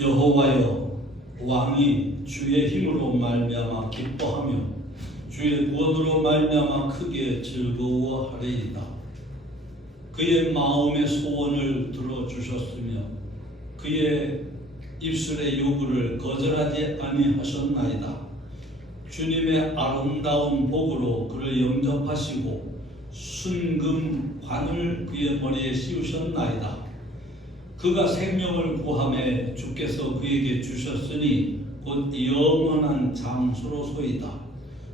여호와여, 왕이 주의 힘으로 말미암아 기뻐하며 주의 구원으로 말미암아 크게 즐거워하리이다. 그의 마음의 소원을 들어주셨으며 그의 입술의 요구를 거절하지 아니하셨나이다. 주님의 아름다운 복으로 그를 영접하시고 순금관을 그의 머리에 씌우셨나이다. 그가 생명을 구하매 주께서 그에게 주셨으니 곧 영원한 장수로소이다.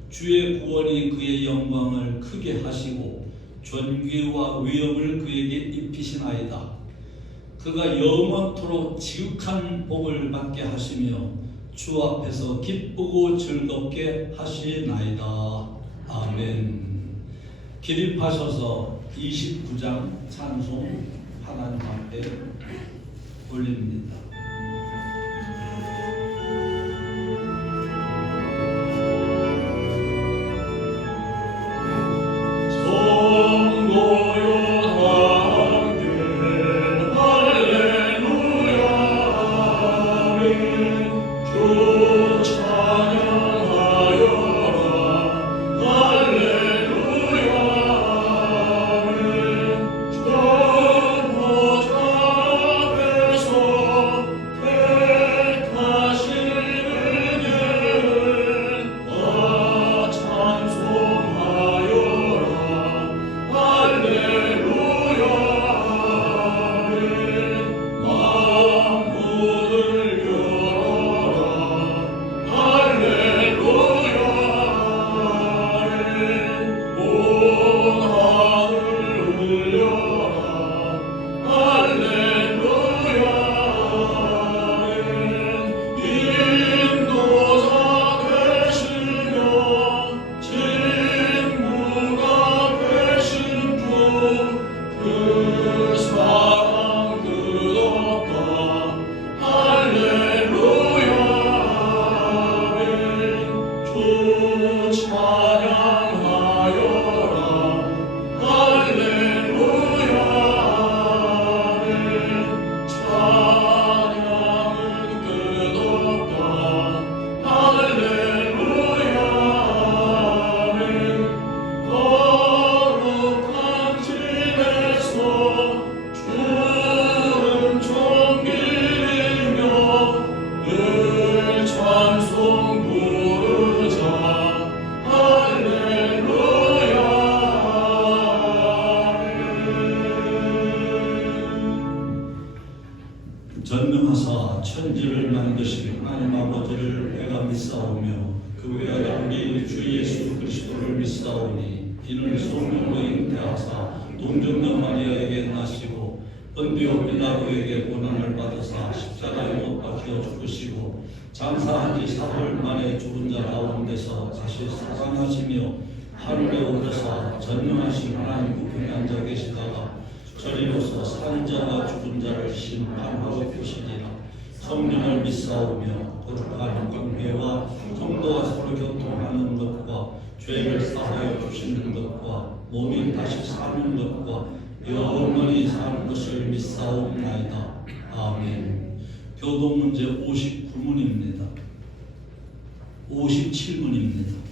주의 구원이 그의 영광을 크게 하시고 존귀와 위엄을 그에게 입히시나이다. 그가 영원토록 지극한 복을 받게 하시며 주 앞에서 기쁘고 즐겁게 하시나이다. 아멘. 기립하셔서 29장 찬송 하나님 앞에 올립니다. 전능하사 천지를 만드신 하나님 아버지를 내가 믿사오며 그 외아들 우리 주 예수 그리스도를 믿사오니 이는 성령으로 잉태하사 동정녀 마리아에게 나시고 본디오 빌라도에게 고난을 받으사 십자가에 못 박혀 죽으시고 장사한 지 사흘 만에 죽은 자 가운데서 다시 살아나시며 하늘에 오르사 전능하신 하나님 우편에 앉아 계시다가 저리로서 산 자와 죽은 자를 심판하러 오시리라. 성령을 믿사오며 거룩한 공회와 성도와 서로 교통하는 것과 죄를 사하여 주시는 것과 몸이 다시 사는 것과 영원히 사는 것을 믿사옵나이다. 아멘. 교독문제 59문입니다. 57문입니다.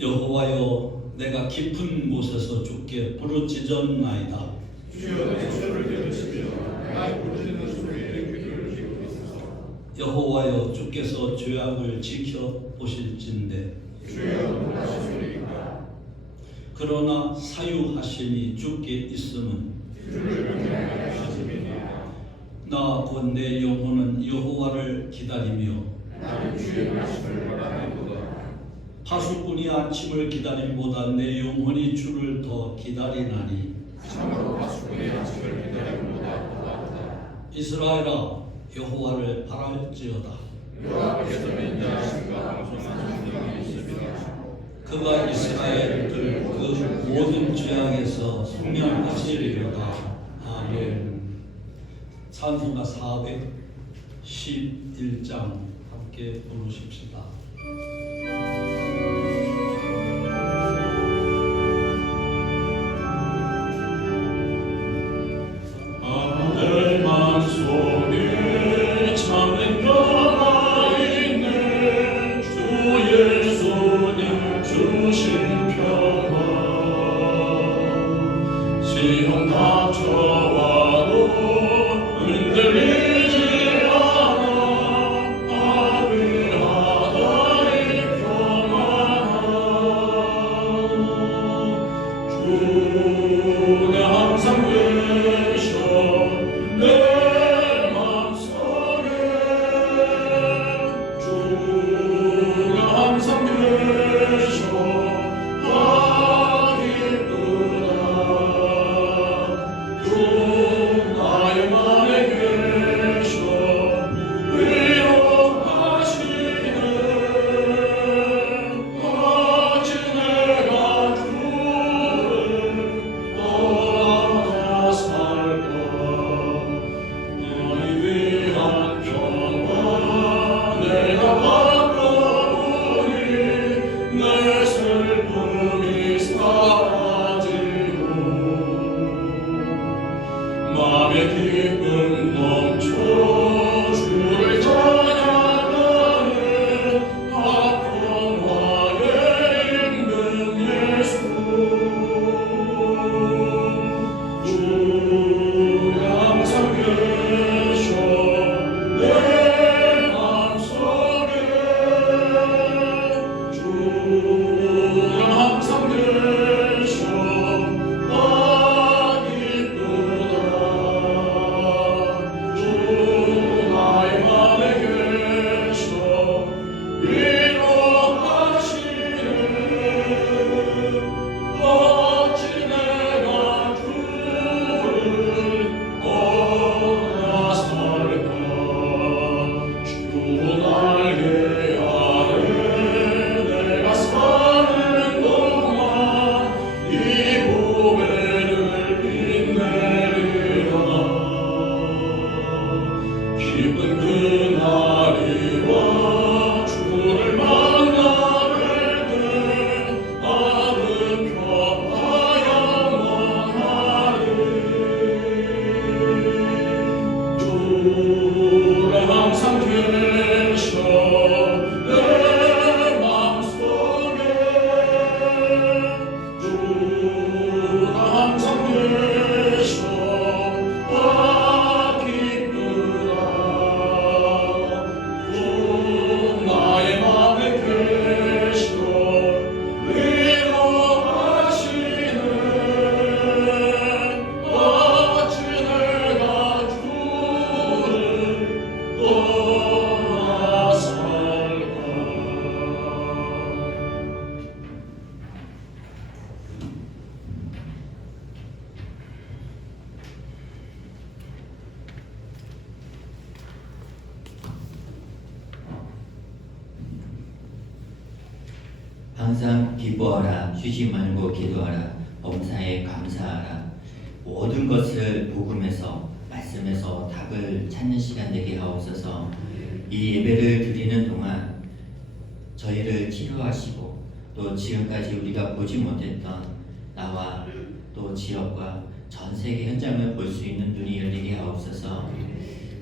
여호와여, 내가 깊은 곳에서 주께 부르짖었나이다. 주여, 내 소를 들으시며 나의 부르짖는 소리에 귀를 기울이소서. 여호와여, 주께서 죄악을 지켜 보실진대. 주여, 놀라시리이까. 그러나 사유하시니 주께 있음은 주를 명령하시니이다. 나 곧 내 영혼은 여호와를 기다리며 나는 주의 말씀을 바라는도다. 파수꾼이 아침을 기다림보다 내 영혼이 주를 더 기다리나니 참으로 파수꾼의 아침을 기다림보다 더하다. 이스라엘아, 여호와를 바랄지어다. 여호와께서 맹렬하심과 방송한 능력이 있습니다. 그가 이스라엘을 그 모든 죄악에서 속량하시리로다. 아멘. 찬송가 411장 함께 부르십시다. 내 맘속에 참된 평화 있네. 주 예수님 주신 평화. 시험 닥쳐와도 흔들리지 않아. 아비하다의 평안함. 주가 항상 계셔 내 맘속에. 주가 항상 계셔 기쁘다. 주 나의 맘에 계셔 위로하시네. 어찌 내가 주를 떠나 살까. 너희 위한 평화 내가 바꿔보니 내 슬픔이 사라지고 마음의 기쁨 넘쳐 주를 찬양하네. 평화의 임금 예수. 주가 항상 계셔 내 맘속에. 주가 항상 계셔 기쁘다. 주 나의 맘에 계셔 위로하시네. 어찌 내가 주를 떠나 살까. 주 날개 아래 내가 사는 동안 이 보배를 빛내리라. 기쁜 그날이와 주를 만나뵐 때 나는 평화야만하리. 주가 항상 계셔 내 맘속에. 주가 항상 계셔 기쁘다. 주 나의 맘에 계셔 위로하시네. 어찌 내가 주를 떠나 살까. 항상 기뻐하라. 쉬지 말고 기도하라. 범사에 감사하라. 모든 것을 복음에서 말씀에서 답을 찾는 시간 되게 하옵소서. 이 예배를 드리는 동안 저희를 치료하시고 또 지금까지 우리가 보지 못했던 나와 또 지역과 전 세계 현장을 볼 수 있는 눈이 열리게 하옵소서.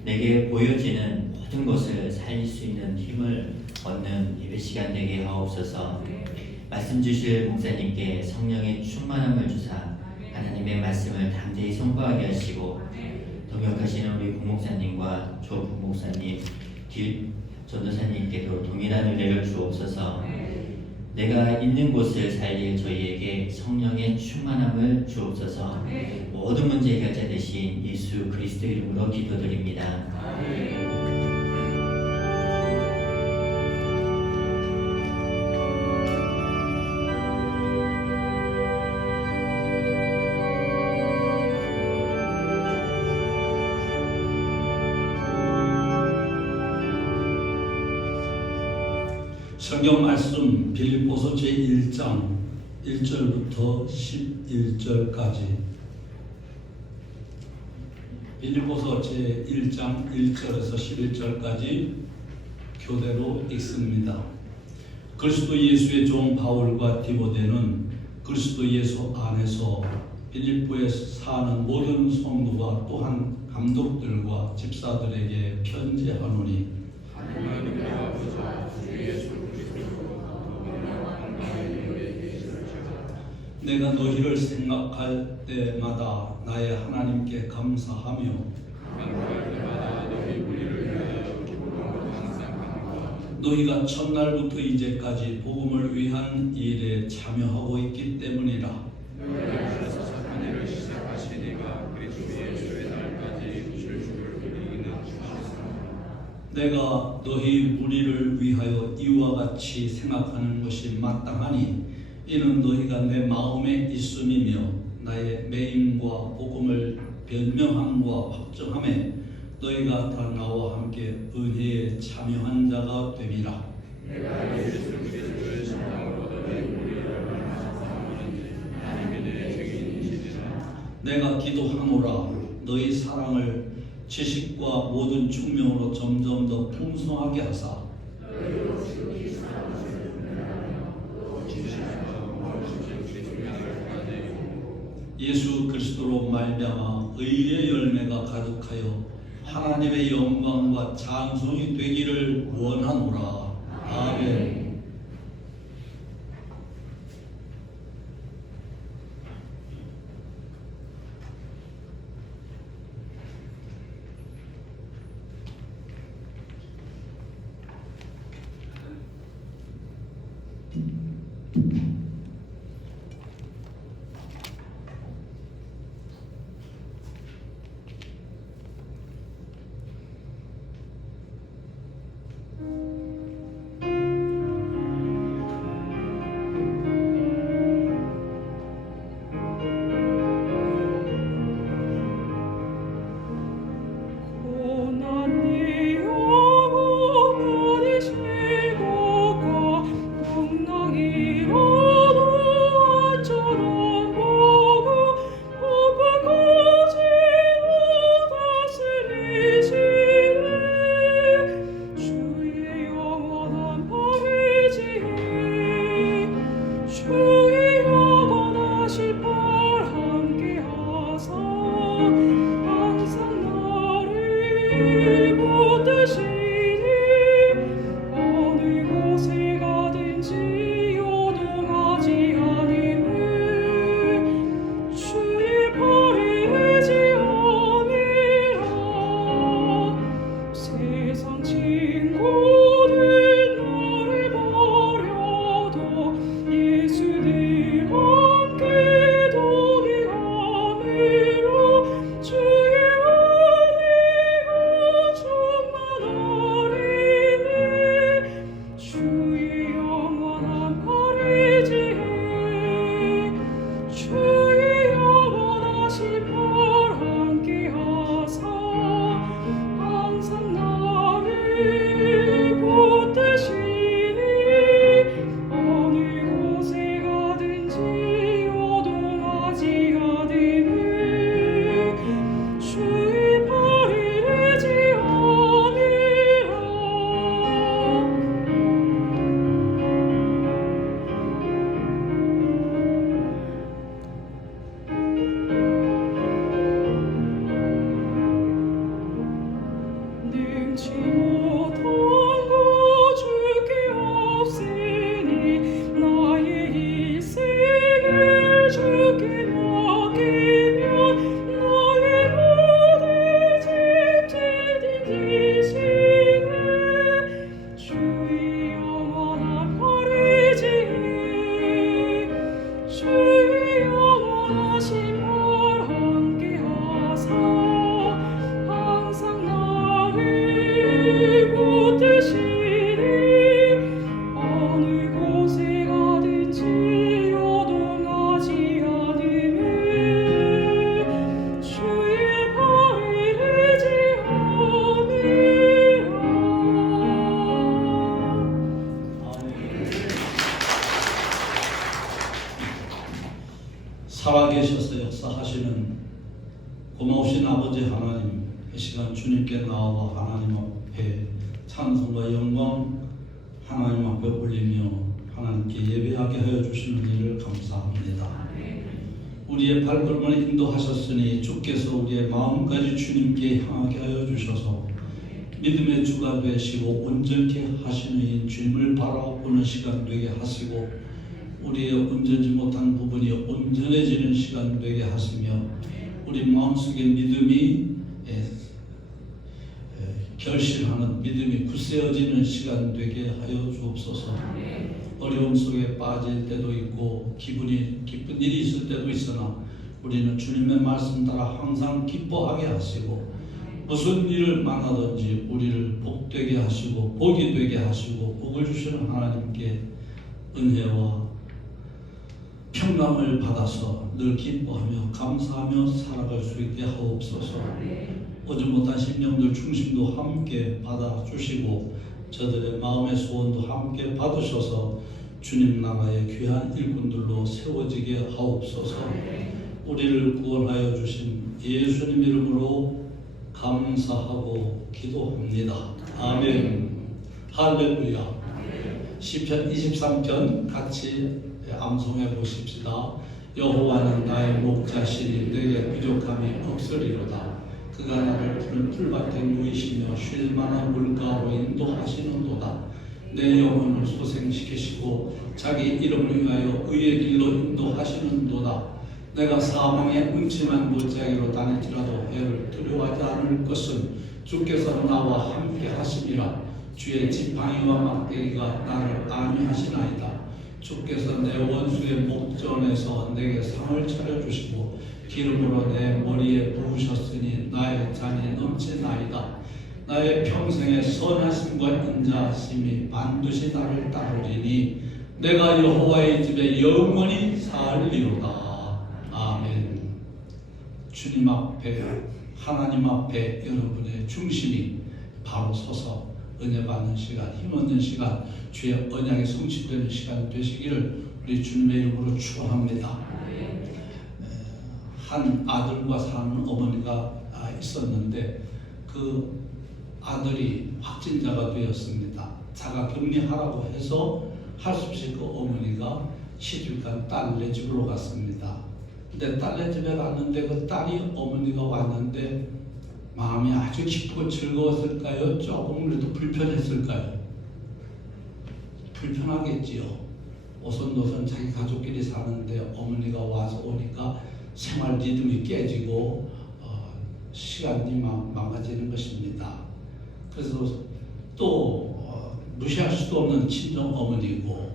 내게 보여지는 모든 것을 살릴 수 있는 힘을 얻는 예배 시간 되게 하옵소서. 말씀 주실 목사님께 성령의 충만함을 주사 하나님의 말씀을 담대히 선포하게 하시고 동역하시는 우리 고목사님과 조부목사님, 전도사님께도 동일한 은혜를 주옵소서. 내가 있는 곳을 살릴 저희에게 성령의 충만함을 주옵소서. 모든 문제 해결자 되신 예수 그리스도 이름으로 기도드립니다. 성경 말씀 빌립보서 제1장 1절부터 11절까지 빌립보서 제1장 1절에서 11절까지 교대로 읽습니다. 그리스도 예수의 종 바울과 디모데는 그리스도 예수 안에서 빌립보에 사는 모든 성도와 또한 감독들과 집사들에게 편지하노니 하나님의 아버지와 주 예수 그리스도 내가 너희를 생각할 때마다 나의 하나님께 감사하며 간구할 때마다 너희 우리를 위하여 기도하고 항상 간구하노니 너희가 첫날부터 이제까지 복음을 위한 일에 참여하고 있기 때문이라. 너희 안에서 착한 일을 시작하시니가 그리스도 예수의 날까지 줄줄 이기는 주시사 내가 너희 무리를 위하여 이와 같이 생각하는 것이 마땅하니 이는 너희가 내 마음에 있음이며 나의 매임과 복음을 변명함과 확정함에 너희가 다 나와 함께 은혜에 참여한 자가 됨이라. 내가 예수 그리스도의 신앙으로 너희 우리를 얼마나 사랑하는지 하나님이 내 증인이시니라. 내가 기도하노라 너희 사랑을 지식과 모든 총명으로 점점 더 풍성하게 하사 예수 그리스도로 말미암아 의의 열매가 가득하여 하나님의 영광과 찬송이 되기를 원하노라. 아멘. 주의 은혜가 전능하신 아버지 하나님, 이 시간 주님께 나와 하나님 앞에 찬송과 영광 하나님 앞에 올리며 하나님께 예배하게 하여 주시는 일을 감사합니다. 우리의 발걸음을 인도하셨으니 주께서 우리의 마음까지 주님께 향하게 하여 주셔서 믿음의 주가 되시고 온전케 하시는 이 주님을 바라보는 시간 되게 하시고 우리의 온전지 못한 부분이 온전해지는 시간 되게 하시며 우리 마음속의 믿음이 결실하는 믿음이 굳세어지는 시간 되게 하여 주옵소서. 어려움 속에 빠질 때도 있고 기쁜 일이 있을 때도 있으나 우리는 주님의 말씀 따라 항상 기뻐하게 하시고 무슨 일을 만나든지 우리를 복되게 하시고 복이 되게 하시고 복을 주시는 하나님께 은혜와 평강을 받아서 늘 기뻐하며 감사하며 살아갈 수 있게 하옵소서. 오지 못한 심령들 중심도 함께 받아주시고 저들의 마음의 소원도 함께 받으셔서 주님 나라의 귀한 일꾼들로 세워지게 하옵소서. 우리를 구원하여 주신 예수님 이름으로 감사하고 기도합니다. 아멘. 할렐루야. 시편 23편 같이 암송해 보십시다. 여호와는 나의 목자시니 내게 부족함이 없으리로다. 그가 나를 푸른 풀밭에 누이시며 쉴 만한 물가로 인도하시는도다. 내 영혼을 소생시키시고 자기 이름을 위하여 의의 길로 인도하시는도다. 내가 사망의 음침한 물자기로 다닐지라도 해를 두려워하지 않을 것은 주께서 나와 함께 하시니라. 주의 지팡이와 막대기가 나를 안위하시나이다. 주께서 내 원수의 목전에서 내게 상을 차려주시고 기름으로 내 머리에 부으셨으니 나의 잔이 넘치나이다. 나의 평생의 선하심과 인자하심이 반드시 나를 따르리니 내가 여호와의 집에 영원히 살리로다. 아멘. 주님 앞에 하나님 앞에 여러분의 중심이 바로 서서 은혜 받는 시간, 힘 얻는 시간, 주의 언약이 성취되는 시간 되시기를 우리 주님의 이름으로 축원합니다. 한 아들과 사는 어머니가 있었는데 그 아들이 확진자가 되었습니다. 자가격리하라고 해서 할 수 없이 그 어머니가 시집간 딸네 집으로 갔습니다. 근데 딸네 집에 갔는데 그 딸이 어머니가 왔는데 마음이 아주 기쁘고 즐거웠을까요? 조금이라도 불편했을까요? 불편하겠지요. 오손도손 자기 가족끼리 사는데 어머니가 와서 오니까 생활 리듬이 깨지고 시간이 망가지는 것입니다. 그래서 또 무시할 수도 없는 친정 어머니고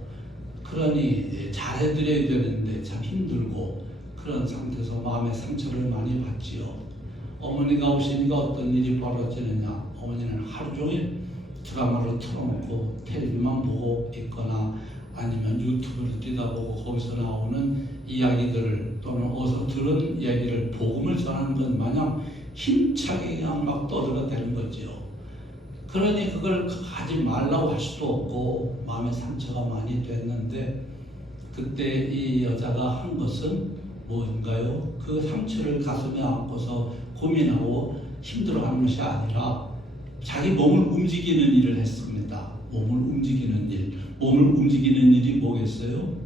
그러니 잘해드려야 되는데 참 힘들고 그런 상태에서 마음의 상처를 많이 받지요. 어머니가 오시니까 어떤 일이 벌어지느냐. 어머니는 하루 종일 드라마를 틀어놓고 텔레비만 보고 있거나 아니면 유튜브를 뛰다보고 거기서 나오는 이야기들을 또는 어디서 들은 얘기를 복음을 전하는 것 마냥 힘차게 그냥 막 떠들어대는 거지요. 그러니 그걸 하지 말라고 할 수도 없고 마음의 상처가 많이 됐는데 그때 이 여자가 한 것은 뭔가요? 그 상처를 가슴에 안고서 고민하고 힘들어하는 것이 아니라 자기 몸을 움직이는 일을 했습니다. 몸을 움직이는 일. 몸을 움직이는 일이 뭐겠어요?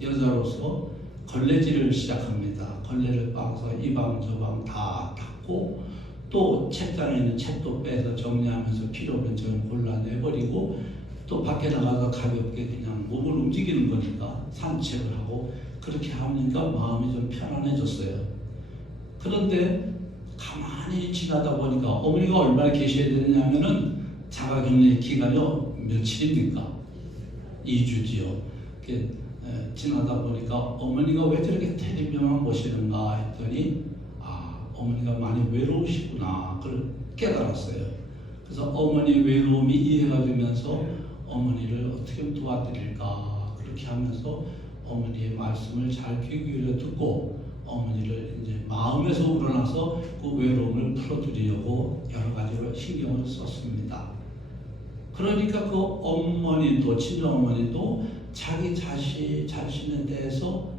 여자로서 걸레질을 시작합니다. 걸레를 빻아서 이 방 저 방 다 닦고 또 책장에 있는 책도 빼서 정리하면서 필요 없는 점 골라내버리고 또 밖에 나가서 가볍게 그냥 몸을 움직이는 거니까 산책을 하고 그렇게 하니까 마음이 좀 편안해졌어요. 그런데 가만히 지나다 보니까 어머니가 얼마나 계셔야 되느냐 하면은 자가격리 기간이 며칠입니까? 2주지요. 지나다 보니까 어머니가 왜 저렇게 텔레비만 보시는가 했더니 어머니가 많이 외로우시구나 그걸 깨달았어요. 그래서 어머니 외로움이 이해가 되면서 어머니를 어떻게 도와드릴까 그렇게 하면서 어머니의 말씀을 잘 귀 기울여 듣고 어머니를 이제 마음에서 우러나서 그 외로움을 풀어드리려고 여러 가지로 신경을 썼습니다. 그러니까 그 어머니도 친정어머니도 자기 자신에 대해서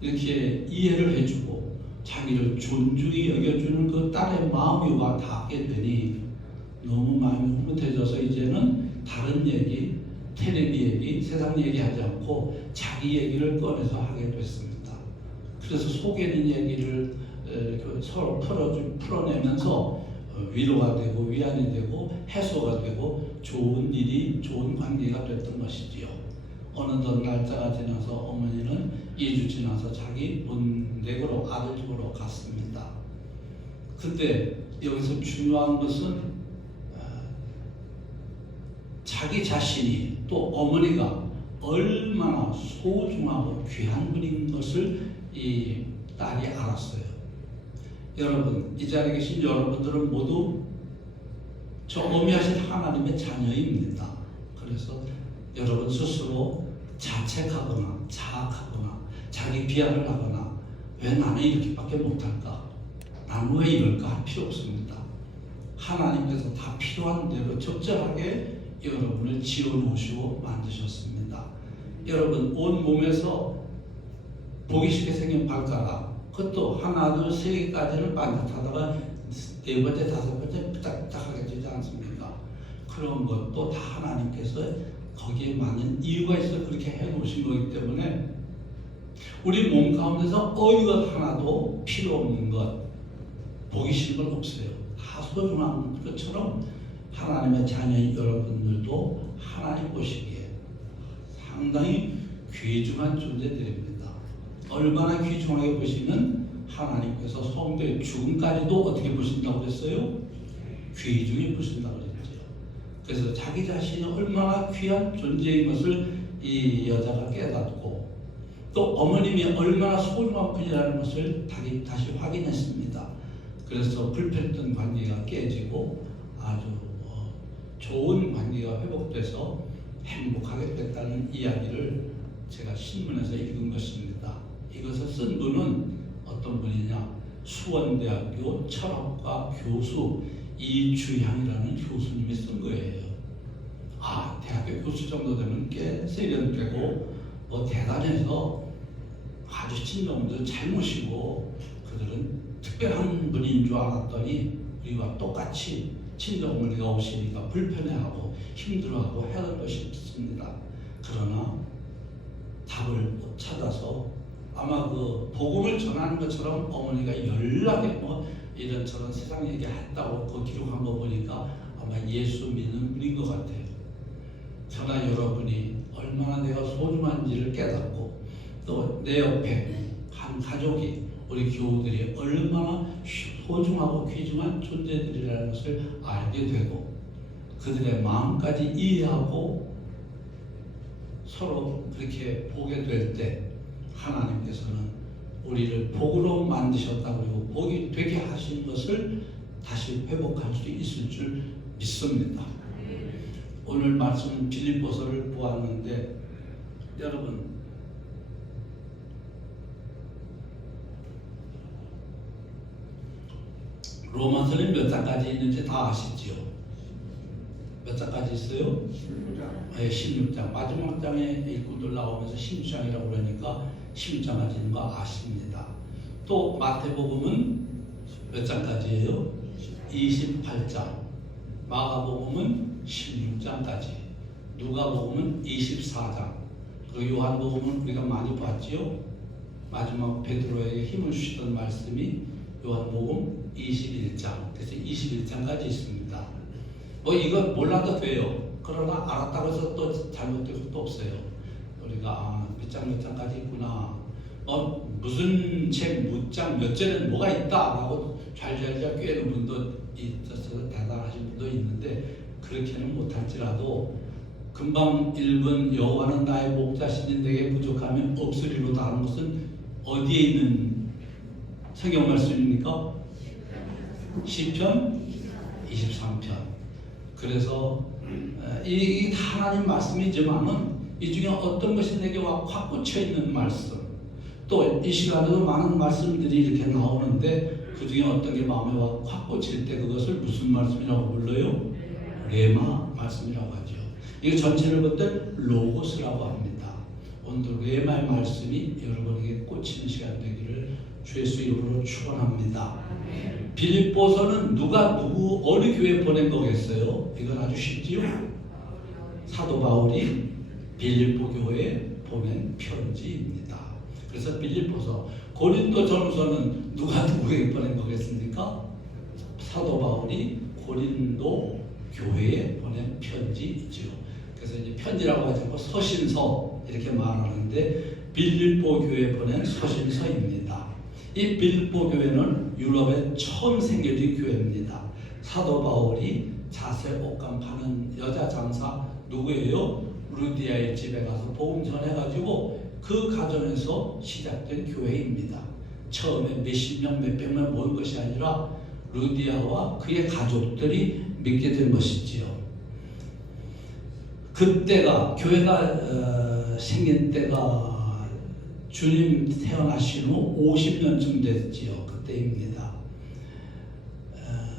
이렇게 이해를 해주고 자기를 존중히 여겨주는 그 딸의 마음이 와 닿게 되니 너무 마음이 흐뭇해져서 이제는 다른 얘기, 텔레비 얘기, 세상 얘기하지 않고 자기 얘기를 꺼내서 하게 됐습니다. 그래서 속에는 얘기를 서로 풀어내면서 위로가 되고 위안이 되고 해소가 되고 좋은 일이, 좋은 관계가 됐던 것이지요. 어느덧 날짜가 지나서 어머니는 2주 지나서 자기 본댁으로, 아들 집으로 갔습니다. 근데 여기서 중요한 것은 자기 자신이 또 어머니가 얼마나 소중하고 귀한 분인 것을 이 딸이 알았어요. 여러분, 이 자리에 계신 여러분들은 모두 저 어미하신 하나님의 자녀입니다. 그래서 여러분 스스로 자책하거나 자학하거나 자기 비하를 하거나 왜 나는 이렇게밖에 못할까? 나는 왜 이럴까? 할 필요 없습니다. 하나님께서 다 필요한 대로 적절하게 여러분을 지어놓으시고 만드셨습니다. 여러분 온 몸에서 보기 쉽게 생긴 발가락, 그것도 하나, 둘, 세 개까지는 반듯하다가 네 번째, 다섯 번째 삐딱삐딱하게 되지 않습니까? 그런 것도 다 하나님께서 거기에 맞는 이유가 있어 그렇게 해놓으신 거기 때문에 우리 몸 가운데서 어이것 하나도 필요 없는 것, 보기 싫은 건 없어요. 다 소중한 것처럼 하나님의 자녀인 여러분들도 하나님 보시기에 상당히 귀중한 존재들입니다. 얼마나 귀중하게 보시면 하나님께서 성도의 죽음까지도 어떻게 보신다고 그랬어요? 귀중히 보신다고 그랬죠. 그래서 자기 자신이 얼마나 귀한 존재인 것을 이 여자가 깨닫고 또 어머님이 얼마나 소중한 분이라는 것을 다시 확인했습니다. 그래서 불편했던 관계가 깨지고 아주 좋은 관계가 회복돼서 행복하게 됐다는 이야기를 제가 신문에서 읽은 것입니다. 이것을 쓴 분은 어떤 분이냐? 수원대학교 철학과 교수 이주향이라는 교수님이 쓴 거예요. 아, 대학교 교수 정도 되면 꽤 세련되고 대단해서 아주 친정들 잘 모시고 그들은 특별한 분인 줄 알았더니 우리와 똑같이 친정어머니가 오시니까 불편해하고 힘들어하고 해야 것이 있습니다. 그러나 답을 못 찾아서 아마 그 복음을 전하는 것처럼 어머니가 연락에 이런저런 세상 얘기 했다고 그 기록한 거 보니까 아마 예수 믿는 분인 것 같아요. 저나 여러분이 얼마나 내가 소중한지를 깨닫고 또 내 옆에 한 가족이 우리 교우들이 얼마나 소중하고 귀중한 존재들이라는 것을 알게 되고 그들의 마음까지 이해하고 서로 그렇게 보게 될 때 하나님께서는 우리를 복으로 만드셨다 그리고 복이 되게 하신 것을 다시 회복할 수 있을 줄 믿습니다. 오늘 말씀 빌립보서를 보았는데 여러분 로마서는 몇 장까지 있는지 다 아시지요? 몇 장까지 있어요? 16장. 16장. 마지막 장에 일꾼들 나오면서 16장이라고 그러니까 16장까지 있는 거 아십니다. 또 마태복음은 몇 장까지예요? 28장. 마가복음은 16장까지. 누가복음은 24장. 그리고 요한복음은 우리가 많이 봤지요? 마지막 베드로에게 힘을 주시던 말씀이 요한복음 21장. 그래서 21장까지 있습니다. 이거 몰라도 돼요. 그러나 알았다고 해서 또 잘못될 것도 없어요. 우리가 몇 장까지 있구나. 무슨 책, 몇 장, 몇 절에는 뭐가 있다 라고 잘잘잘 꿰는 분도 있어서 대단하신 분도 있는데 그렇게는 못할지라도 금방 읽은 여호와는 나의 목자시니 내게 부족하면 없으리로다 하는 것은 어디에 있는 성경 말씀입니까? 시편 23편. 그래서 이 하나님 말씀이지만은 이 중에 어떤 것이 내게 확 꽂혀 있는 말씀, 또 이 시간에도 많은 말씀들이 이렇게 나오는데 그 중에 어떤 게 마음에 확 꽂힐 때 그것을 무슨 말씀이라고 불러요? 레마 말씀이라고 하죠. 이거 전체를 볼 때 로고스라고 합니다. 오늘도 레마의 말씀이 여러분에게 꽂히는 시간 되기를 주 예수 이름으로 축원합니다. 빌립보서는 누가 누구 어느 교회에 보낸 거겠어요? 이건 아주 쉽지요. 사도 바울이 빌립보 교회에 보낸 편지입니다. 그래서 빌립보서, 고린도전서는 누가 누구에게 보낸 거겠습니까? 사도 바울이 고린도 교회에 보낸 편지이죠. 그래서 이제 편지라고 하지 않고 서신서 이렇게 말하는데 빌립보 교회에 보낸 서신서입니다. 이 빌립보 교회는 유럽에 처음 생겨진 교회입니다. 사도 바울이 자세 옷감 파는 여자 장사 누구예요? 루디아의 집에 가서 복음 전해가지고 그 가정에서 시작된 교회입니다. 처음에 몇십 명, 몇백 명 모인 것이 아니라 루디아와 그의 가족들이 믿게 된 것이지요. 그때가 교회가 생긴 때가 주님 태어나신 후 50년쯤 됐지요. 그때입니다.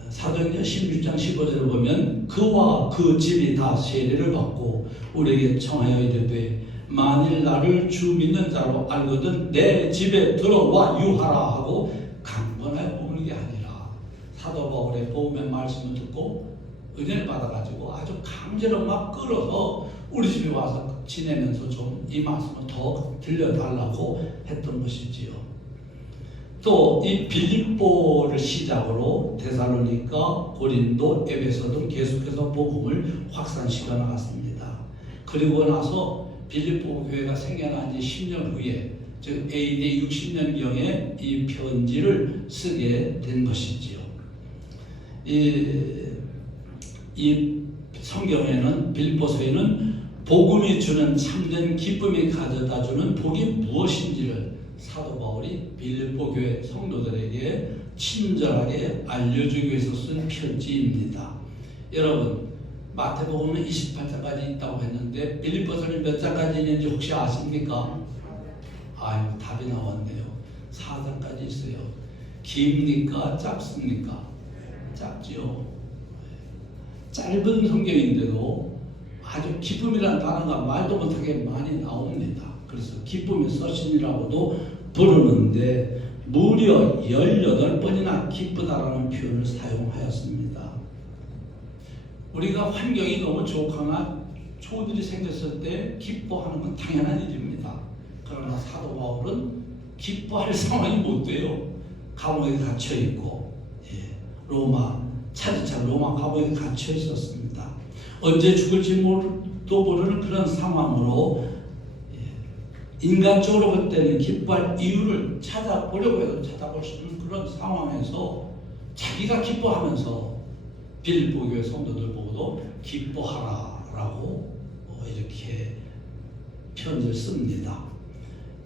사도행전 16장 15절을 보면 그와 그 집이 다 세례를 받고 우리에게 청하여 이르되 만일 나를 주 믿는 자로 알거든 내 집에 들어와 유하라 하고 강권하여 뽑는 게 아니라 사도 바울의 복음의 말씀을 듣고 은혜를 받아가지고 아주 강제로 막 끌어서 우리 집에 와서 지내면서 좀 이 말씀을 더 들려달라고 했던 것이지요. 또 이 빌립보를 시작으로 데살로니가, 고린도, 에베소 등 계속해서 복음을 확산시켜 나갔습니다. 그리고 나서 빌립보 교회가 생겨난 지 10년 후에, 즉 AD 60년경에 이 편지를 쓰게 된 것이지요. 이 성경에는, 빌립보서에는 복음이 주는 참된 기쁨이 가져다주는 복이 무엇인지를 사도 바울이 빌립보 교회 성도들에게 친절하게 알려주기 위해서 쓴 편지입니다. 여러분, 마태복음은 28장까지 있다고 했는데 빌립보서는 몇 장까지 있는지 혹시 아십니까? 아유, 답이 나왔네요. 4장까지 있어요. 깁니까? 짧습니까? 짧지요. 짧은 성경인데도 아주 기쁨이라는 단어가 말도 못하게 많이 나옵니다. 그래서 기쁨의 서신이라고도 부르는데 무려 18번이나 기쁘다라는 표현을 사용하였습니다. 우리가 환경이 너무 좋거나 초들이 생겼을 때 기뻐하는 건 당연한 일입니다. 그러나 사도 바울은 기뻐할 상황이 못 돼요. 감옥에 갇혀 있고, 차디찬 로마 감옥에 갇혀 있었습니다. 언제 죽을지 모르도 모르는 그런 상황으로 인간적으로 볼 때는 기뻐할 이유를 찾아보려고 해도 찾아볼 수 없는 그런 상황에서 자기가 기뻐하면서 빌립보 교회 성도들 보고도 기뻐하라라고 이렇게 편지를 씁니다.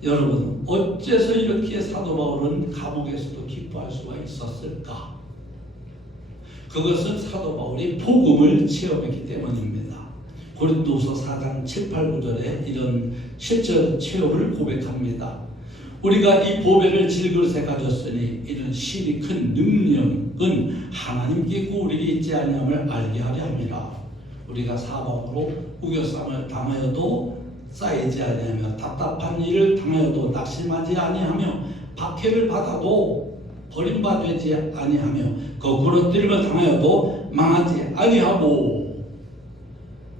여러분, 어째서 이렇게 사도 바울은 감옥에서도 기뻐할 수가 있었을까? 그것은 사도 바울이 복음을 체험했기 때문입니다. 고린도서 4장 7, 8, 9절에 이런 실전 체험을 고백합니다. 우리가 이 보배를 질그릇에 가졌으니 이런 실이 큰 능력은 하나님께 있고 우리에게 있지 아니함을 알게 하려 함이라. 우리가 사방으로 우겨쌈을 당하여도 쌓이지 아니하며 답답한 일을 당하여도 낙심하지 아니하며 박해를 받아도 버림받지 아니하며 거꾸로 뛰림을 당하여도 망하지 아니하고,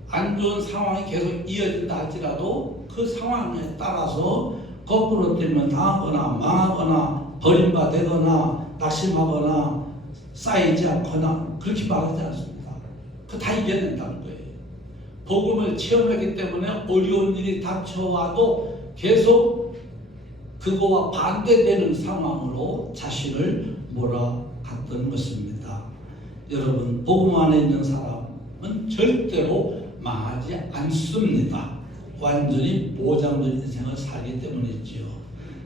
안 좋은 상황이 계속 이어진다 할지라도 그 상황에 따라서 거꾸로 뛰면 당하거나 망하거나 버림받거나 낙심하거나 쌓이지 않거나 그렇게 말하지 않습니다. 그거 다 이겨낸다는 거예요. 복음을 체험했기 때문에 어려운 일이 닥쳐와도 계속 그거와 반대되는 상황으로 자신을 몰아갔던 것입니다. 여러분, 복음 안에 있는 사람은 절대로 망하지 않습니다. 완전히 보장된 인생을 살기 때문이지요.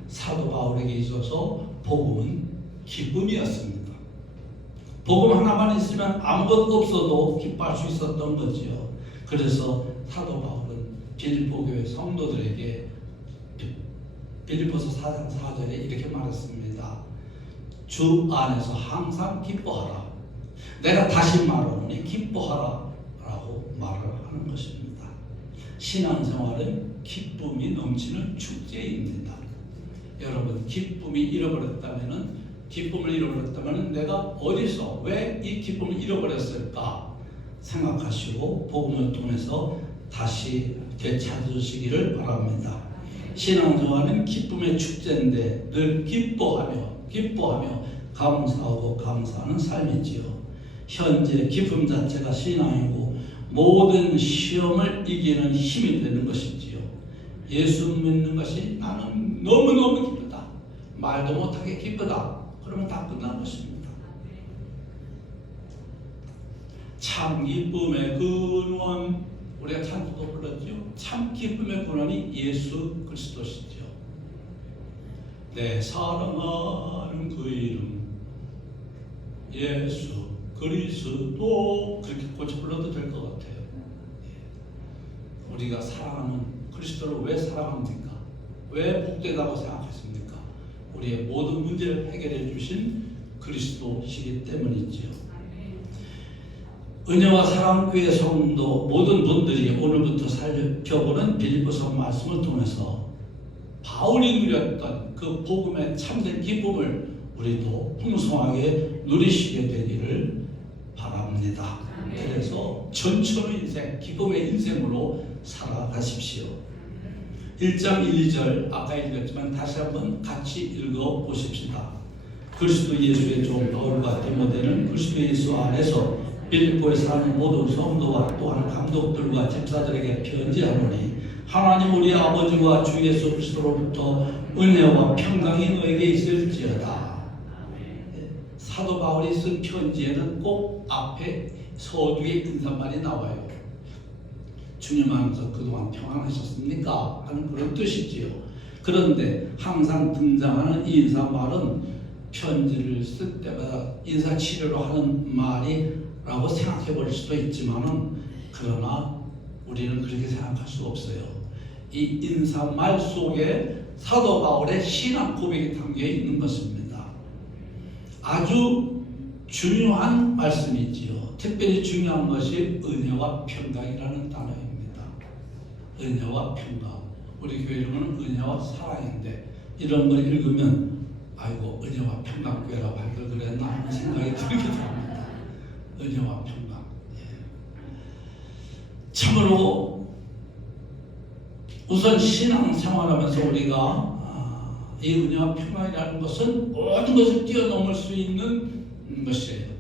사도 바울에게 있어서 복음은 기쁨이었습니다. 복음 하나만 있으면 아무것도 없어도 기뻐할 수 있었던 거지요. 그래서 사도 바울은 빌립보 교회 성도들에게 빌립보서 4장 4절에 이렇게 말했습니다. 주 안에서 항상 기뻐하라. 내가 다시 말하노니 기뻐하라 라고 말을 하는 것입니다. 신앙생활은 기쁨이 넘치는 축제입니다. 여러분 기쁨을 잃어버렸다면 내가 어디서 왜 이 기쁨을 잃어버렸을까 생각하시고 복음을 통해서 다시 되찾으시기를 바랍니다. 신앙생활은 기쁨의 축제인데 늘 기뻐하며 감사하고 감사하는 삶이지요. 현재 기쁨 자체가 신앙이고 모든 시험을 이기는 힘이 되는 것이지요. 예수 믿는 것이 나는 너무너무 기쁘다. 말도 못하게 기쁘다. 그러면 다 끝난 것입니다. 참 기쁨의 근원, 우리가 찬송도 불렀죠. 참 기쁨의 근원이 예수 그리스도시죠. 내 사랑하는 그 이름 예수 그리스도, 그렇게 고쳐 불러도 될 것 같아요. 우리가 사랑하는 그리스도를 왜 사랑합니까? 왜 복되다고 생각했습니까? 우리의 모든 문제를 해결해 주신 그리스도시기 때문이지요. 은혜와 사랑교회 성도 모든 분들이 오늘부터 살펴보는 빌립보서 말씀을 통해서 바울이 누렸던 그 복음의 참된 기쁨을 우리도 풍성하게 누리시게 되기를 바랍니다. 그래서 전천의 인생, 기쁨의 인생으로 살아가십시오. 1장 1, 2절 아까 읽었지만 다시 한번 같이 읽어보십시다. 그리스도 예수의 종 바울과 디모데는 그리스도 예수 안에서 빌립보에 사는 모든 성도와 또한 감독들과 집사들에게 편지하노니 하나님 우리 아버지와 주 예수 그리스도로부터 은혜와 평강이 너에게 있을지어다. 사도 바울이 쓴 편지에는 꼭 앞에 서두에 인사말이 나와요. 주님 안에서 그동안 평안하셨습니까? 하는 그런 뜻이지요. 그런데 항상 등장하는 이 인사말은 편지를 쓸 때마다 인사치레로 하는 말이라고 생각해 버릴 수도 있지만은, 그러나 우리는 그렇게 생각할 수 없어요. 이 인사말 속에 사도 바울의 신앙 고백이 담겨 있는 것입니다. 아주 중요한 말씀이지요. 특별히 중요한 것이 은혜와 평강이라는 단어입니다. 은혜와 평강. 우리 교회 이름은 은혜와 사랑인데, 이런 걸 읽으면 아이고 은혜와 평강 교회라고 할 걸 그랬나 하는 생각이 들게 됩니다. 은혜와 평강. 참으로 우선 신앙생활하면서 우리가 이 은혜와 평강이라는 것은 모든 것을 뛰어넘을 수 있는 것이에요.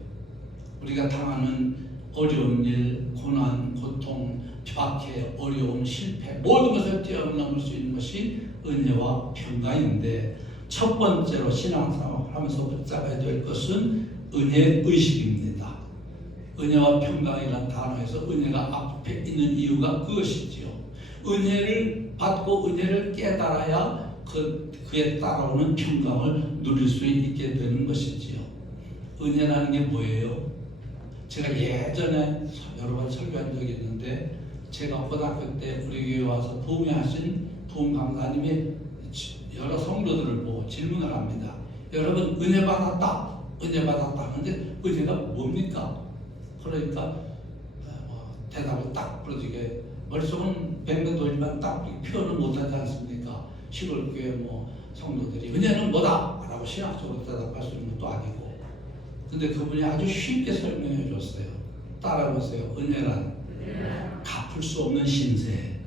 우리가 당하는 어려운 일, 고난, 고통, 박해, 어려움, 실패, 모든 것을 뛰어넘을 수 있는 것이 은혜와 평강인데, 첫 번째로 신앙생활을 하면서 붙잡아야 될 것은 은혜의식입니다. 은혜와 평강이라는 단어에서 은혜가 앞에 있는 이유가 그것이지요. 은혜를 받고 은혜를 깨달아야 그에 따라오는 평강을 누릴 수 있게 되는 것이지요. 은혜라는 게 뭐예요? 제가 예전에 여러 번 설교한 적이 있는데, 제가 고등학교 때 우리 교회에 와서 부흥하신 부흥 강사님이 여러 성도들을 보고 질문을 합니다. 여러분 은혜 받았다, 은혜 받았다 하는데 은혜가 뭡니까? 그러니까 대답을 딱 부러지게, 머릿속은 백면 돌지만 딱 표현을 못하지 않습니까? 시골 교회 성도들이 은혜는 뭐다? 라고 신학적으로 대답할 수 있는 것도 아니고, 근데 그분이 아주 쉽게 설명해 줬어요. 따라해보세요. 은혜란 갚을 수 없는 신세.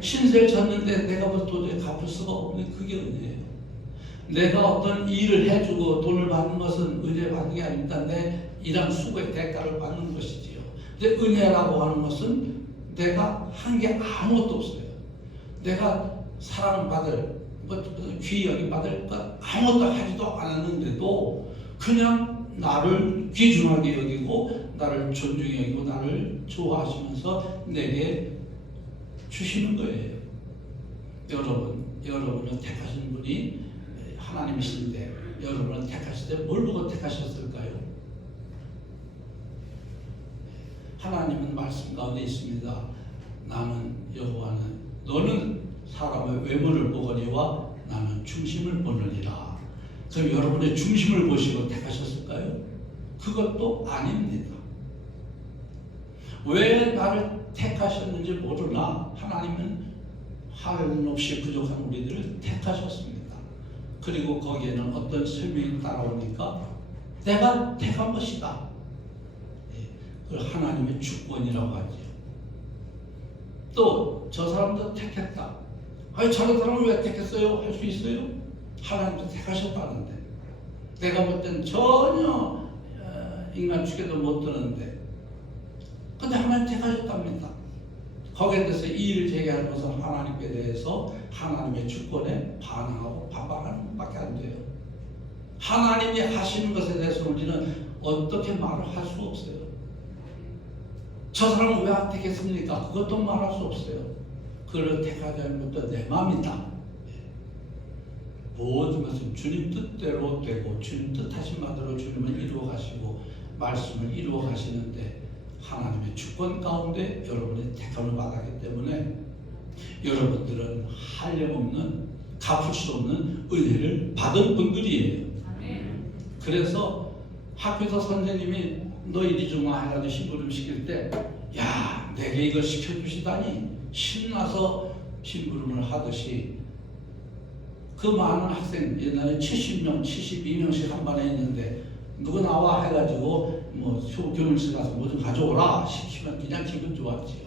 신세를 졌는데 내가 도저히 갚을 수가 없는 그게 은혜예요. 내가 어떤 일을 해주고 돈을 받는 것은 은혜 받는 게 아닙니다. 내 일한 수고의 대가를 받는 것이지요. 근데 은혜라고 하는 것은 내가 한 게 아무것도 없어요. 내가 사랑받을, 귀히 여김받을 것 아무것도 하지도 않았는데도 그냥 나를 귀중하게 여기고 나를 존중히 여기고 나를 좋아하시면서 내게 주시는 거예요. 여러분을 택하신 분이 하나님이신데, 여러분을 택하실 때 뭘 보고 택하셨을까요? 하나님은 말씀 가운데 있습니다. 나는 여호와는 너는 사람의 외모를 보거니와 나는 중심을 보느니라. 그럼 여러분의 중심을 보시고 택하셨을까요? 그것도 아닙니다. 왜 나를 택하셨는지 모르나 하나님은 한없이 부족한 우리들을 택하셨습니다. 그리고 거기에는 어떤 설명이 따라오니까 내가 택한 것이다. 그걸 하나님의 주권이라고 하죠. 또 저 사람도 택했다. 아니 저런 사람을 왜 택했어요? 할 수 있어요? 하나님도 택하셨다는데 내가 볼 땐 전혀 인간 축에도 못 드는데 근데 하나님 택하셨답니다. 거기에 대해서 이의를 제기하는 것은 하나님께 대해서 하나님의 주권에 반항하고 반박하는 것밖에 안 돼요. 하나님이 하시는 것에 대해서 우리는 어떻게 말을 할 수 없어요. 저 사람은 왜 안 택했습니까? 그것도 말할 수 없어요. 그를 택하지 않는 것도 내 마음이다. 모든 것은 주님 뜻대로 되고 주님 뜻하신 바대로 주님은 이루어 가시고 말씀을 이루어 가시는데 하나님의 주권 가운데 여러분이 택함을 받았기 때문에 여러분들은 한량없는 갚을 수 없는 은혜를 받은 분들이에요. 그래서 학교에서 선생님이 너 이리 좀 와 해가지고 심부름 시킬 때 야 내게 이걸 시켜주시다니 신나서 심부름을 하듯이 그 많은 학생 옛날에 70명, 72명씩 한 반에 있는데 누구 나와 해가지고 뭐 교문실 가서 뭐 좀 가져오라 시키면 그냥 기분 좋았지요.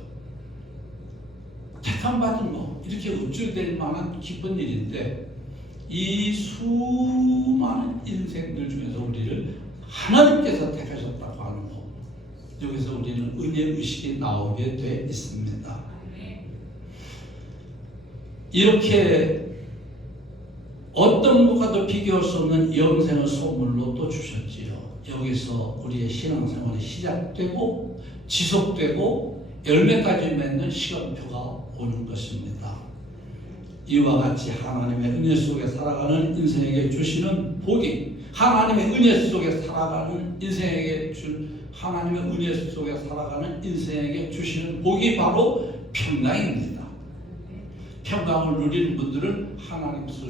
택함 받은 거 이렇게 우쭐댈 만한 기쁜 일인데 이 수많은 인생들 중에서 우리를 하나님께서 택하셨다고 하는 거 여기서 우리는 은혜 의식이 나오게 돼 있습니다. 이렇게 어떤 것과도 비교할 수 없는 영생을 선물로 또 주셨지요. 여기서 우리의 신앙생활이 시작되고 지속되고 열매까지 맺는 시간표가 오는 것입니다. 이와 같이 하나님의 은혜 속에 살아가는 인생에게 주시는 복이 하나님의 은혜 속에 살아가는 인생에게 하나님의 은혜 속에 살아가는 인생에게 주시는 복이 바로 평강입니다. 평강을 누리는 분들은 하나님께서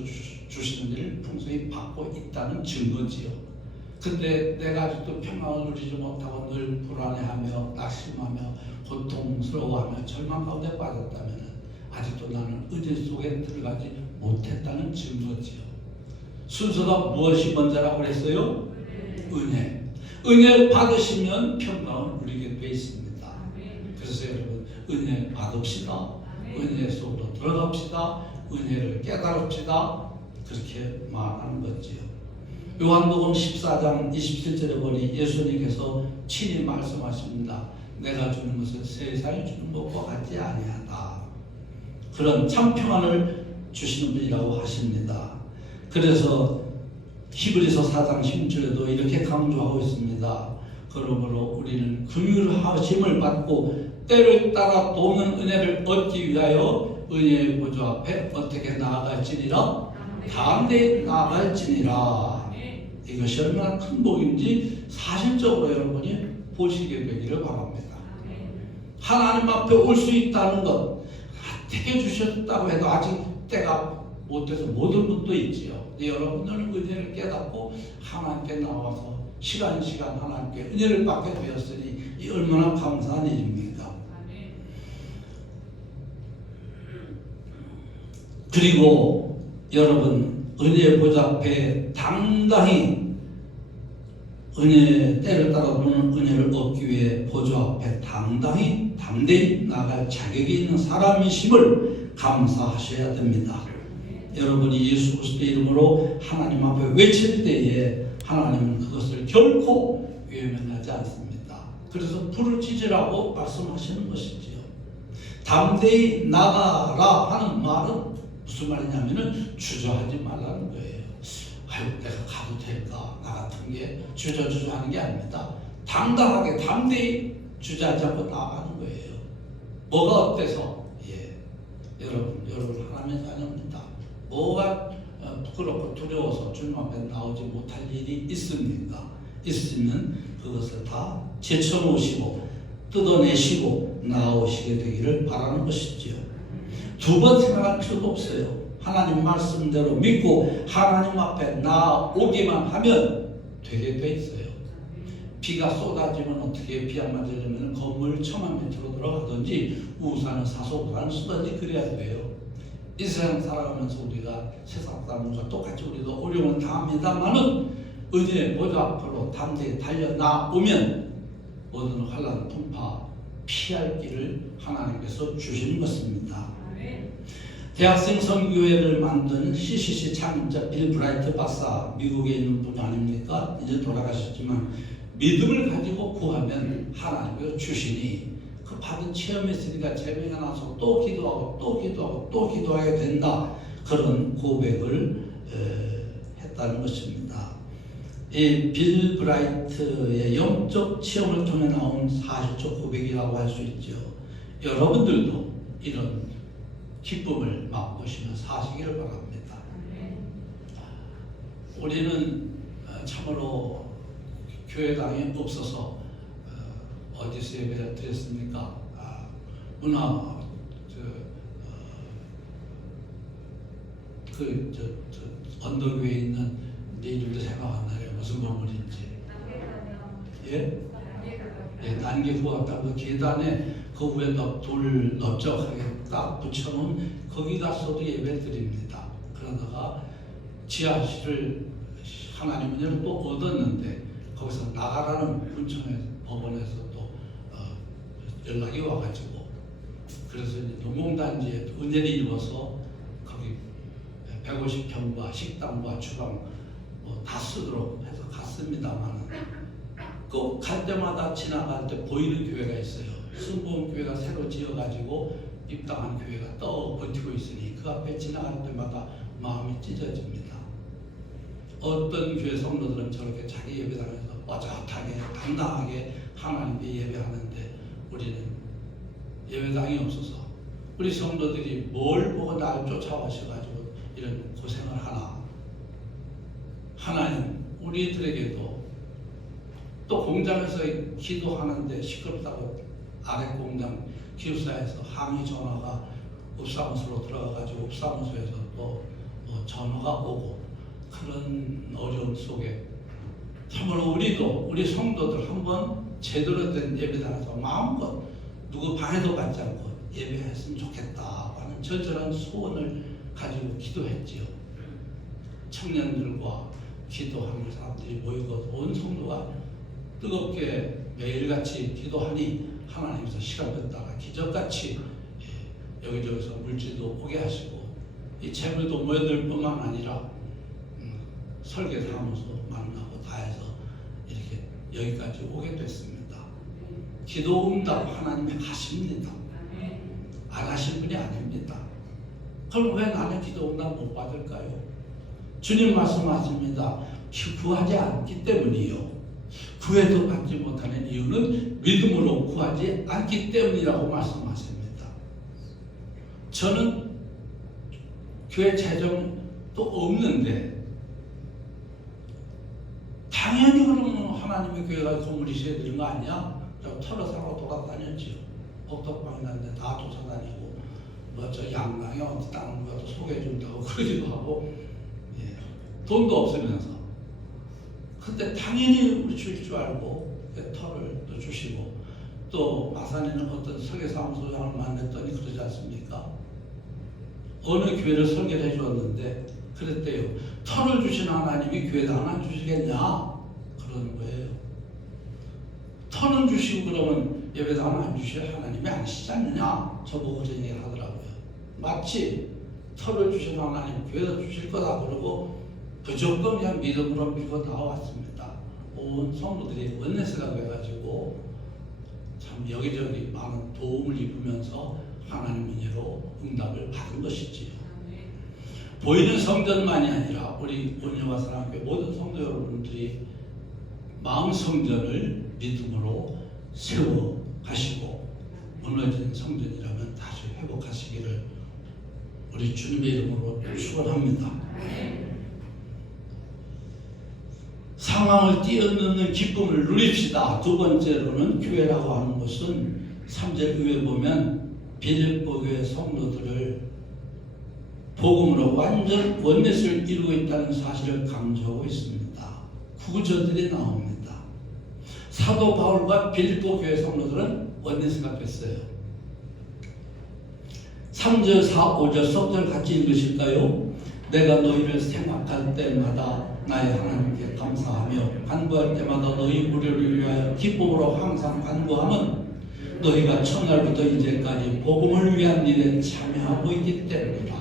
주시는 일을 풍성히 받고 있다는 증거지요. 근데 내가 아직도 평강을 누리지 못하고 늘 불안해하며 낙심하며 고통스러워하며 절망 가운데 빠졌다면 아직도 나는 은혜 속에 들어가지 못했다는 증거지요. 순서가 무엇이 먼저라고 그랬어요? 은혜. 은혜 받으시면 평강을 누리게 돼 있습니다. 그래서 여러분 은혜 받읍시다. 은혜 속으로 들어갑시다. 은혜를 깨달읍시다. 그렇게 말하는 거지요. 요한복음 14장 27절에 보니 예수님께서 친히 말씀하십니다. 내가 주는 것은 세상이 주는 것과 같지 아니하다. 그런 참 평안을 주시는 분이라고 하십니다. 그래서 히브리서 4장 16절에도 이렇게 강조하고 있습니다. 그러므로 우리는 긍휼하심을 받고 때를 따라 도는 은혜를 얻기 위하여 은혜의 보좌 앞에 어떻게 나아갈지니라 담대히 나아갈지니라. 이것이 얼마나 큰 복인지 사실적으로 여러분이 보시게 되기를 바랍니다. 하나님 앞에 올 수 있다는 것 택해 주셨다고 해도 아직 때가 못돼서 못 올 분도 있지요. 여러분들은 은혜를 깨닫고 하나님께 나와서 시간 하나님께 은혜를 받게 되었으니 이 얼마나 감사한 일입니까? 그리고 여러분 은혜의 보좌 앞에 당당히 은혜 때를 따라 도는 은혜를 얻기 위해 보좌 앞에 당당히 담대히 나갈 자격이 있는 사람이심을 감사하셔야 됩니다. 여러분이 예수 그리스도의 이름으로 하나님 앞에 외칠 때에 하나님은 그것을 결코 외면하지 않습니다. 그래서 불을 찢으라고 말씀하시는 것이지요. 담대히 나가라 하는 말은 무슨 말이냐면은 주저하지 말라는 거예요. 아유 내가 가도 될까? 나 같은 게 주저하는 게 아닙니다. 당당하게 담대히 주저하지 않고 나가는 거예요. 뭐가 어때서? 여러분 하나님의 자녀입니다. 뭐가 부끄럽고 두려워서 주님 앞에 나오지 못할 일이 있습니까? 있으면 그것을 다 제쳐놓으시고 뜯어내시고 나오시게 되기를 바라는 것이지요. 두 번 생각할 필요도 없어요. 하나님 말씀대로 믿고 하나님 앞에 나오기만 하면 되게 돼 있어요. 비가 쏟아지면 어떻게 비 안 맞으려면 건물 천만 밑으로 들어가든지 우산을 사서 우산을 쓰든지 그래야 돼요. 이 세상 살아가면서 우리가 세상 사람과 똑같이 우리도 어려움을 당합니다만은 의진의 보좌 앞으로 담대히 달려나오면 모든 환난 풍파 피할 길을 하나님께서 주시는 것입니다. 대학생 선교회를 만든 CCC 창립자 빌 브라이트 박사, 미국에 있는 분 아닙니까? 이제 돌아가셨지만 믿음을 가지고 구하면 하나님께서 주시니 그 받은 체험이 있으니까 재미가 나서 또 기도하고 또 기도하고 또 기도하게 된다. 그런 고백을 했다는 것입니다. 이 빌 브라이트의 영적 체험을 통해 나온 사실적 고백이라고 할 수 있죠. 여러분들도 이런 기쁨을 맛보시며 사시기를 바랍니다. 우리는 참으로 교회당이 없어서 어디서 예배를 드렸습니까? 언덕 위에 있는 내 이름도 생각 안 나요. 무슨 건물인지. 예? 예, 단계 후학당 그 계단에 그 위에 돌 넓적하게 딱 붙여놓은 거기 가서도 예배를 드립니다. 그러다가 지하실을 하나님 은혜로 또 얻었는데 거기서 나가라는 문청에서 법원에서 또 연락이 와가지고 그래서 이제 농공단지에 은혜를 입어서 거기 150평과 식당과 주방 다 쓰도록 해서 갔습니다만 꼭 갈 때마다 지나갈 때 보이는 교회가 있어요. 순복음 교회가 새로 지어가지고 입당한 교회가 또 버티고 있으니 그 앞에 지나갈 때마다 마음이 찢어집니다. 어떤 교회 성도들은 저렇게 자기 예배당에서 뻣뻣하게 당당하게 하나님께 예배하는데 우리는 예배당이 없어서 우리 성도들이 뭘 보고 날 쫓아오셔가지고 이런 고생을 하나. 하나님 우리들에게도 또 공장에서 기도하는데 시끄럽다고 아래 공장 기숙사에서 항의 전화가 읍사무소로 들어가가지고 읍사무소에서 또 전화가 오고 그런 어려움 속에 참으로 우리도 우리 성도들 한번 제대로 된 예배당에서 마음껏 누구 방해도 받지 않고 예배했으면 좋겠다 하는 절절한 소원을 가지고 기도했지요. 청년들과 기도하는 사람들이 모이고 온 성도가 뜨겁게 매일같이 기도하니 하나님께서 시간 뺐다가 기적같이 여기저기서 물질도 오게 하시고 이 재물도 모여들 뿐만 아니라 설계사무소 만나고 다 해서 이렇게 여기까지 오게 됐습니다. 기도 응답 하나님이 하십니다. 안 하실 분이 아닙니다. 그럼 왜 나는 기도 응답 못 받을까요? 주님 말씀하십니다. 구하지 않기 때문이요. 구해도 받지 못하는 이유는 믿음으로 구하지 않기 때문이라고 말씀하십니다. 저는 교회 재정도 없는데 당연히 그러면 하나님의 교회가 건물이 있어야 되는 거 아니야? 저 털어 사고 돌아다녔지요. 복덕방이 났는데 다 쫓아다니고 저 양강에 어디 땅을 가도 소개해준다고 그러기도 하고 돈도 없으면서 근데 당연히 우리 줄 줄 알고 털을 또 주시고 또 마산에는 어떤 설계사무소장을 만났더니 그러지 않습니까? 어느 교회를 설계를 해주었는데 그랬대요. 털을 주신 하나님이 교회당 안 주시겠냐? 그러는 거예요. 털은 주시고 그러면 예배당 안 주실 하나님이 아니시지 않느냐? 저보고 그런 얘기를 하더라고요. 마치 털을 주신 하나님 교회도 주실 거다 그러고 무조건 그냥 믿음으로 밀고 나왔습니다. 온 성도들이 원내스라고 해가지고 참 여기저기 많은 도움을 입으면서 하나님 은혜로 응답을 받은 것이지요. 보이는 성전만이 아니라 우리 온유와 사랑교회 모든 성도 여러분들이 마음 성전을 믿음으로 세워 가시고 무너진 성전이라면 다시 회복하시기를 우리 주님의 이름으로 축원합니다. 상황을 뛰어넘는 기쁨을 누립시다. 두 번째로는 교회라고 하는 것은 3절 위에 보면 빌립보 교회 성도들을 복음으로 완전 원넷을 이루고 있다는 사실을 강조하고 있습니다. 구절들이 나옵니다. 사도 바울과 빌립보 교회 성도들은 원넷을 갖고 있어요. 3절, 4, 5절 속절 같이 읽으실까요? 내가 너희를 생각할 때마다 나의 하나님께 감사하며 간구할 때마다 너희 무료를 위하여 기쁨으로 항상 간구함은 너희가 첫날부터 이제까지 복음을 위한 일에 참여하고 있기 때문이다.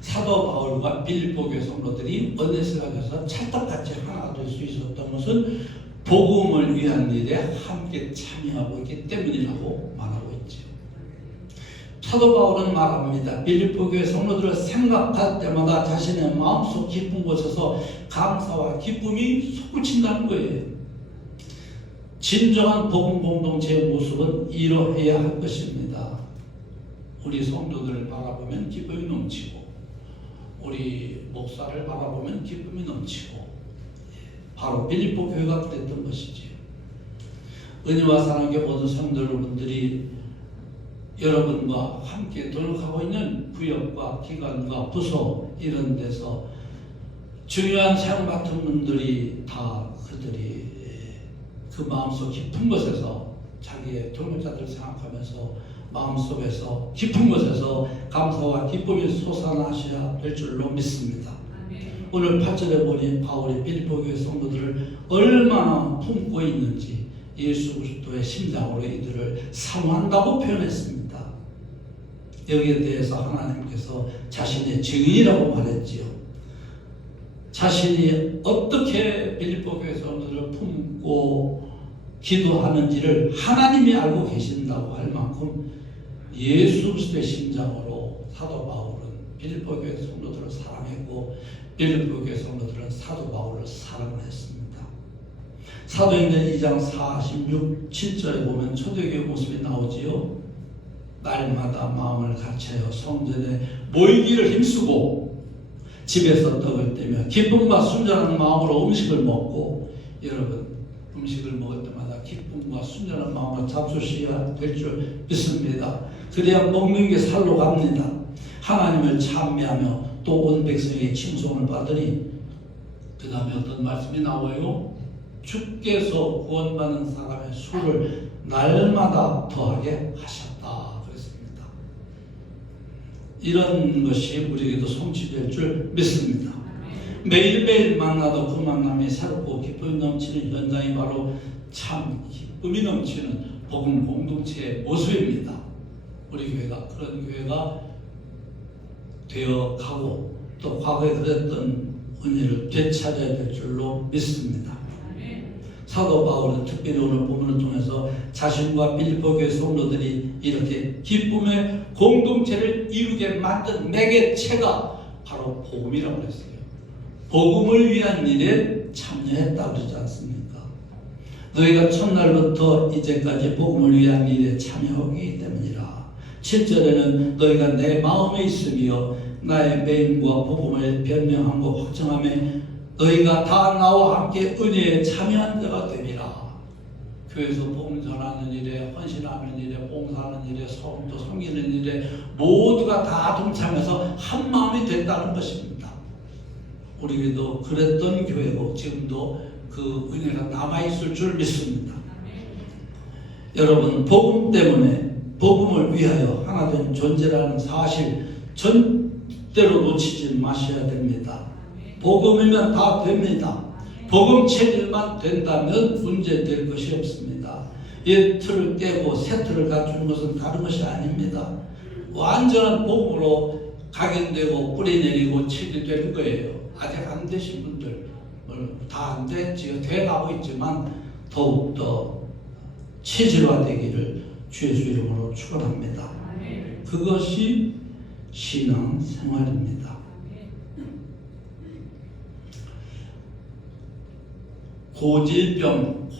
사도 바울과 빌립보 교회 성도들이 언데스가에서 찰떡같이 하나 될 수 있었던 것은 복음을 위한 일에 함께 참여하고 있기 때문이라고 말하고 있죠. 사도 바울은 말합니다. 빌립보 교회 성도들을 생각할 때마다 자신의 마음속 깊은 곳에서 감사와 기쁨이 솟구친다는 거예요. 진정한 복음 공동체의 모습은 이러해야 할 것입니다. 우리 성도들을 바라보면 기쁨이 넘치고, 우리 목사를 바라보면 기쁨이 넘치고, 바로 빌립보 교회가 그랬던 것이지요. 은혜와 사랑의 모든 성도 여러분들이 여러분과 함께 노력하고 있는 구역과 기관과 부서 이런 데서 중요한 사역 맡은 분들이 다 그들이 그 마음속 깊은 곳에서 자기의 돌보자들을 생각하면서 마음속에서 깊은 곳에서 감사와 기쁨이 솟아나셔야 될 줄로 믿습니다. 오늘 8절에 보니 바울이 빌립보 교회 성도들을 얼마나 품고 있는지 예수 그리스도의 심장으로 이들을 사모한다고 표현했습니다. 여기에 대해서 하나님께서 자신의 증인이라고 말했지요. 자신이 어떻게 빌립보 교회 성도들을 품고 기도하는지를 하나님이 알고 계신다고 할 만큼 예수 그리스도의 심장으로 사도 바울은 빌립보 교회 성도들을 사랑했고 빌립보 교회 성도들은 사도 바울을 사랑을 했습니다. 사도행전 2장 46, 7절에 보면 초대교회 모습이 나오지요. 날마다 마음을 같이하여 성전에 모이기를 힘쓰고 집에서 떡을 떼며 기쁨과 순전한 마음으로 음식을 먹고, 여러분 음식을 먹을 때마다 기쁨과 순전한 마음으로 잡수셔야 될 줄 믿습니다. 그래야 먹는 게 살로 갑니다. 하나님을 찬미하며 또 온 백성의 칭송을 받으니 그 다음에 어떤 말씀이 나와요? 주께서 구원받는 사람의 수를 날마다 더하게 하셨다 그랬습니다. 이런 것이 우리에게도 성취될 줄 믿습니다. 매일매일 만나도 그 만남이 새롭고 기쁨이 넘치는 현장이 바로 참 기쁨이 넘치는 복음 공동체의 모습입니다. 우리 교회가 그런 교회가 되어 가고 또 과거에 그랬던 은혜를 되찾아야 될 줄로 믿습니다. 사도 바울은 특별히 오늘 본문을 통해서 자신과 빌립보 교회 성도들이 이렇게 기쁨의 공동체를 이루게 만든 매개체가 바로 복음이라고 했어요. 복음을 위한 일에 참여했다고 그러지 않습니까? 너희가 첫날부터 이제까지 복음을 위한 일에 참여하기 때문이라. 7절에는 너희가 내 마음에 있으며 나의 매임과 복음을 변명하고 확정하며 너희가 다 나와 함께 은혜에 참여한 자가 됨이라. 교회에서 복음 전하는 일에, 헌신하는 일에, 봉사하는 일에, 또 섬기는 일에 모두가 다 동참해서 한 마음이 됐다는 것입니다. 우리 교회도 그랬던 교회고 지금도 그 은혜가 남아있을 줄 믿습니다. 여러분, 복음 때문에 복음을 위하여 하나 된 존재라는 사실 절대로 놓치지 마셔야 됩니다. 복음이면 다 됩니다. 복음 체질만 된다면 문제될 것이 없습니다. 옛 틀을 깨고 새 틀을 갖추는 것은 다른 것이 아닙니다. 완전한 복음으로 각인되고 뿌리내리고 체질되는 거예요. 아직 안 되신 분들 다 안 됐지요. 돼가고 있지만 더욱더 체질화되기를 주의 이름으로 축원합니다. 그것이 신앙생활입니다.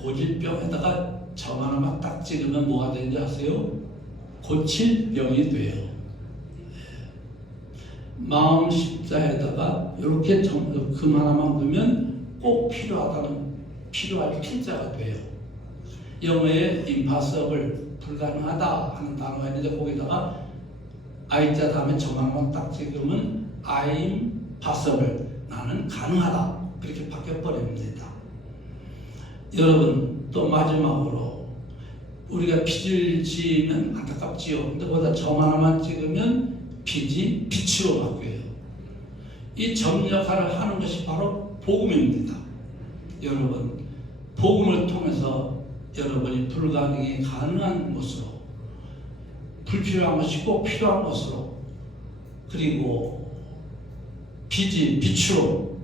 고질병에다가 점 하나만 딱 찍으면 뭐가 되는지 아세요? 고칠 병이 돼요. 마음 십자에다가 이렇게 금 하나만 그으면 꼭 필요할 필자가 돼요. 영어에 impossible, 불가능하다 하는 단어가 있는데 거기다가 I자 다음에 점 하나만 딱 찍으면 I'm possible, 나는 가능하다, 그렇게 바뀌어버립니다. 여러분, 또 마지막으로 우리가 빚을 지으면 안타깝지요. 근데 거기다 점 하나만 찍으면 빚이 빛으로 바뀌어요. 이 점 역할을 하는 것이 바로 복음입니다. 여러분, 복음을 통해서 여러분이 불가능이 가능한 것으로, 불필요한 것이 꼭 필요한 것으로, 그리고 빚이 빛으로,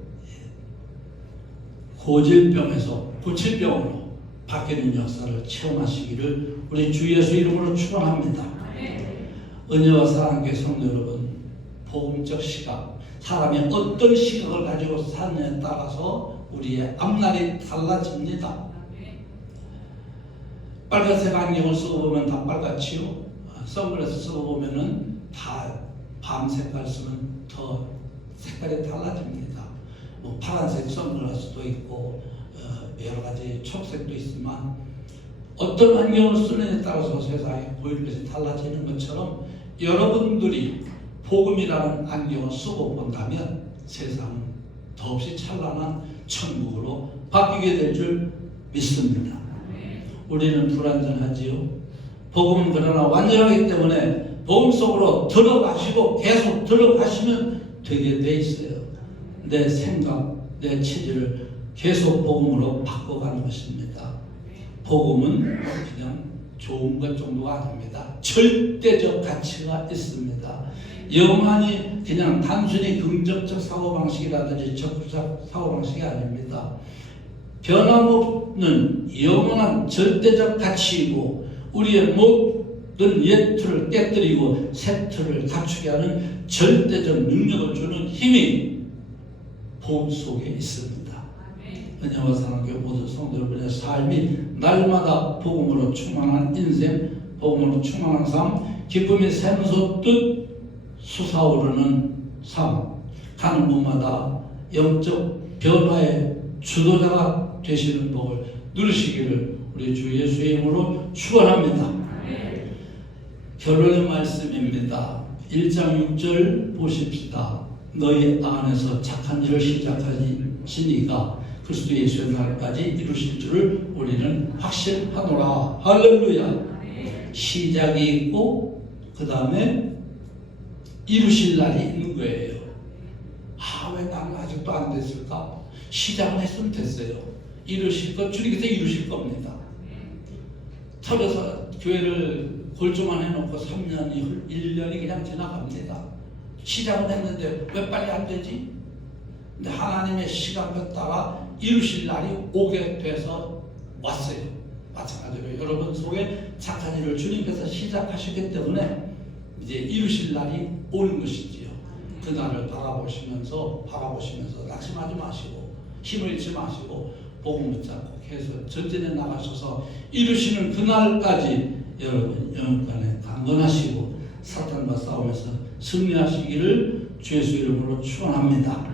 고질병에서 고칠병으로 바뀌는 역사를 체험하시기를 우리 주 예수 이름으로 축원합니다. 은혜와 사랑교회 성도 여러분, 복음적 시각, 사람이 어떤 시각을 가지고 사느냐에 따라서 우리의 앞날이 달라집니다. 빨간색 안경을 쓰고 보면 다 빨갛지요. 선글라스 쓰고 보면은 다 밤색깔 쓰면 더 색깔이 달라집니다. 뭐 파란색 선글라스도 있고 여러 가지 초록색도 있지만 어떤 안경을 쓰느냐에 따라서 세상에 보이는 것이 달라지는 것처럼 여러분들이 복음이라는 안경을 쓰고 본다면 세상은 더없이 찬란한 천국으로 바뀌게 될 줄 믿습니다. 우리는 불완전하지요. 복음은 그러나 완전하기 때문에 복음 속으로 들어가시고 계속 들어가시면 되게 돼 있어요. 내 생각, 내 체질을 계속 복음으로 바꿔가는 것입니다. 복음은 그냥 좋은 것 정도가 아닙니다. 절대적 가치가 있습니다. 영원히 그냥 단순히 긍정적 사고방식이라든지 적극적 사고방식이 아닙니다. 변함없는 영원한 절대적 가치이고 우리의 모든 옛 틀을 깨뜨리고 새 틀을 갖추게 하는 절대적 능력을 주는 힘이 복음 속에 있습니다. 은혜와 사랑교회 모든 성도 여러분의 삶이 날마다 복음으로 충만한 인생, 복음으로 충만한 삶, 기쁨이 샘솟듯 솟아오르는 삶, 가는 곳마다 영적 변화의 주도자가 되시는 복을 누리시기를 우리 주 예수의 이름으로 축원합니다. 결론의 말씀입니다. 1장 6절 보십시다. 너희 안에서 착한 일을 시작하시니가 그리스도 예수의 날까지 이루실 줄을 우리는 확신하노라. 할렐루야. 시작이 있고 그 다음에 이루실 날이 있는 거예요. 왜 나는 아직도 안 됐을까? 시작을 했으면 됐어요. 이루실 것 주님께서 이루실 겁니다. 터져서 교회를 골조만 해놓고 3년이 1년이 그냥 지나갑니다. 시작은 했는데 왜 빨리 안 되지? 근데 하나님의 시간에 따라 이루실 날이 오게 돼서 왔어요. 마찬가지로 여러분 속에 착한 일을 주님께서 시작하시기 때문에 이제 이루실 날이 오는 것이지요. 그 날을 바라보시면서 낙심하지 마시고 힘을 잃지 마시고 복음 붙잡고 계속 전진해 나가셔서 이루시는 그날까지 여러분 영원간에 강건하시고 사탄과 싸우면서 승리하시기를 주 예수 이름으로 축원합니다.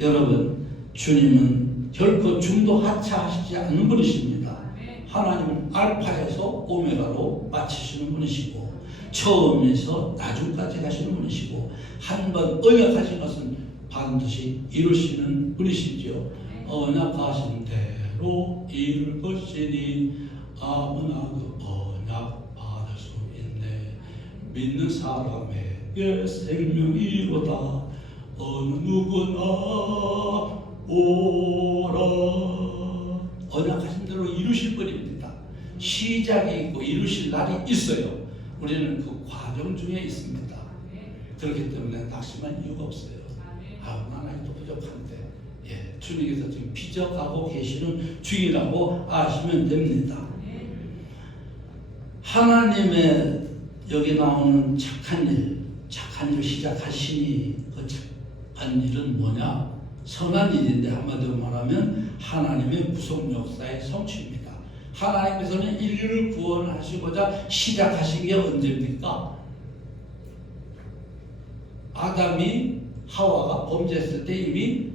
여러분, 주님은 결코 중도 하차하시지 않는 분이십니다. 하나님은 알파에서 오메가로 마치시는 분이시고 처음에서 나중까지 가시는 분이시고 한 번 언약하신 것은 반드시 이루시는 분이시지요. 언약하신 대로 이룰 것이니 아무나 그 언약 받을 수 있네. 믿는 사람에게 생명이로다. 어느 누구나 오라. 언약하신 대로 이루실 분입니다. 시작이 있고 이루실 날이 있어요. 우리는 그 과정 중에 있습니다. 그렇기 때문에 낙심할 이유가 없어요. 난 아직도 부족한데 주님께서 지금 비적하고 계시는 중이라고 아시면 됩니다. 하나님의 여기 나오는 착한 일을 시작하시니 그 착한 일은 뭐냐? 선한 일인데 한마디로 말하면 하나님의 구속 역사의 성취입니다. 하나님께서는 인류를 구원하시고자 시작하신 게 언제입니까? 아담이 하와가 범죄했을 때 이미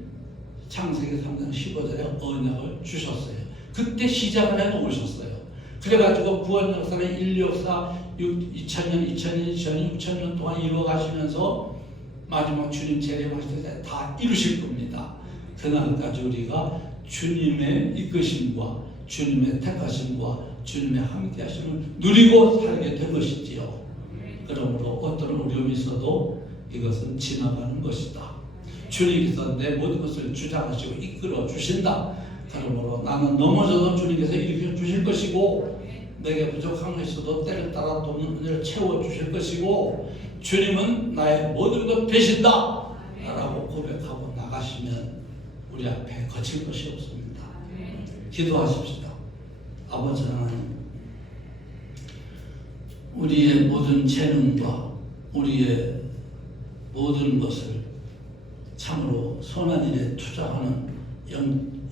창세기 3장 15절에 언약을 주셨어요. 그때 시작을 해놓으셨어요. 그래가지고 구원 역사는 인류 역사 2000년, 6,000년 동안 이루어가시면서 마지막 주님 재림하실 때 다 이루실 겁니다. 그날까지 우리가 주님의 이끄심과 주님의 택하심과 주님의 함께하심을 누리고 살게 될 것이지요. 그러므로 어떤 어려움이 있어도 이것은 지나가는 것이다. 주님께서 내 모든 것을 주장하시고 이끌어 주신다. 그러므로 나는 넘어져도 주님께서 일으켜 주실 것이고, 내게 부족한 것이 있어도 때를 따라 돕는 은혜를 채워 주실 것이고, 주님은 나의 모든 것 되신다 라고 고백하고 나가시면 우리 앞에 거칠 것이 없습니다. 기도하십시다. 아버지 하나님, 우리의 모든 재능과 우리의 모든 것을 참으로 선한 일에 투자하는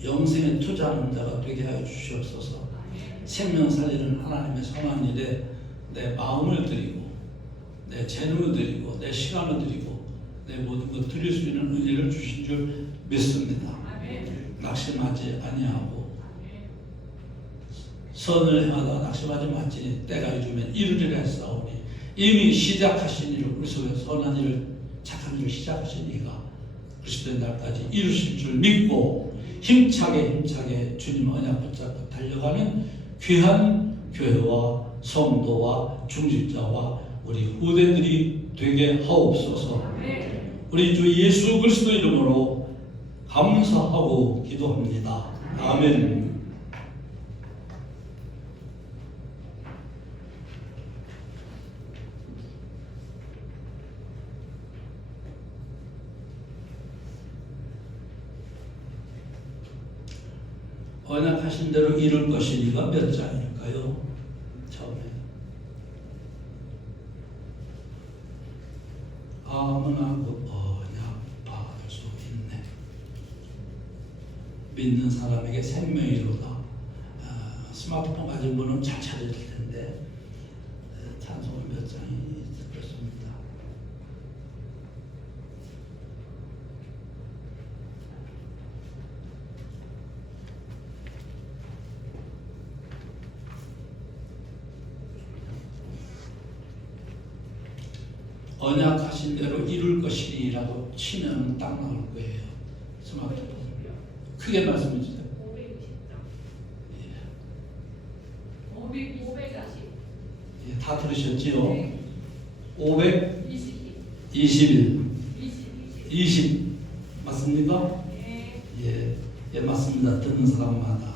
영생에 투자하는 자가 되게 하여 주시옵소서. 생명 살리는 하나님의 선한 일에 내 마음을 드리고 내 재능을 드리고 내 시간을 드리고 내 모든 것 드릴 수 있는 은혜를 주신 줄 믿습니다. 낙심하지 아니하고 선을 행하다 낙심하지 말지니 때가 이르면 이루리라 했사오니, 이미 시작하신 일을 우리 속에 선한 일을 착한 일을 시작하신 이가 그리스도의 날까지 이루실 줄 믿고 힘차게 주님 언약 붙잡고 달려가는 귀한 교회와 성도와 중직자와 우리 후대들이 되게 하옵소서. 우리 주 예수 그리스도 이름으로 감사하고 기도합니다. 아멘. 언약하신 대로 이룰 것이니가 몇 장일까요? 처음에 아무나고 언약 받을 수 있네. 믿는 사람에게 생명이로다. 스마트폰 가진 분은 잘 찾을 텐데 찬송을 몇 장이 있었습니다. 언약하신 대로 이룰 것이라고 치면 딱 나올 거예요. 스마트폰. 크게 말씀해 주세요. 540. 예, 다 들으셨지요? 521. 20. 맞습니까? 예, 예, 맞습니다. 듣는 사람마다.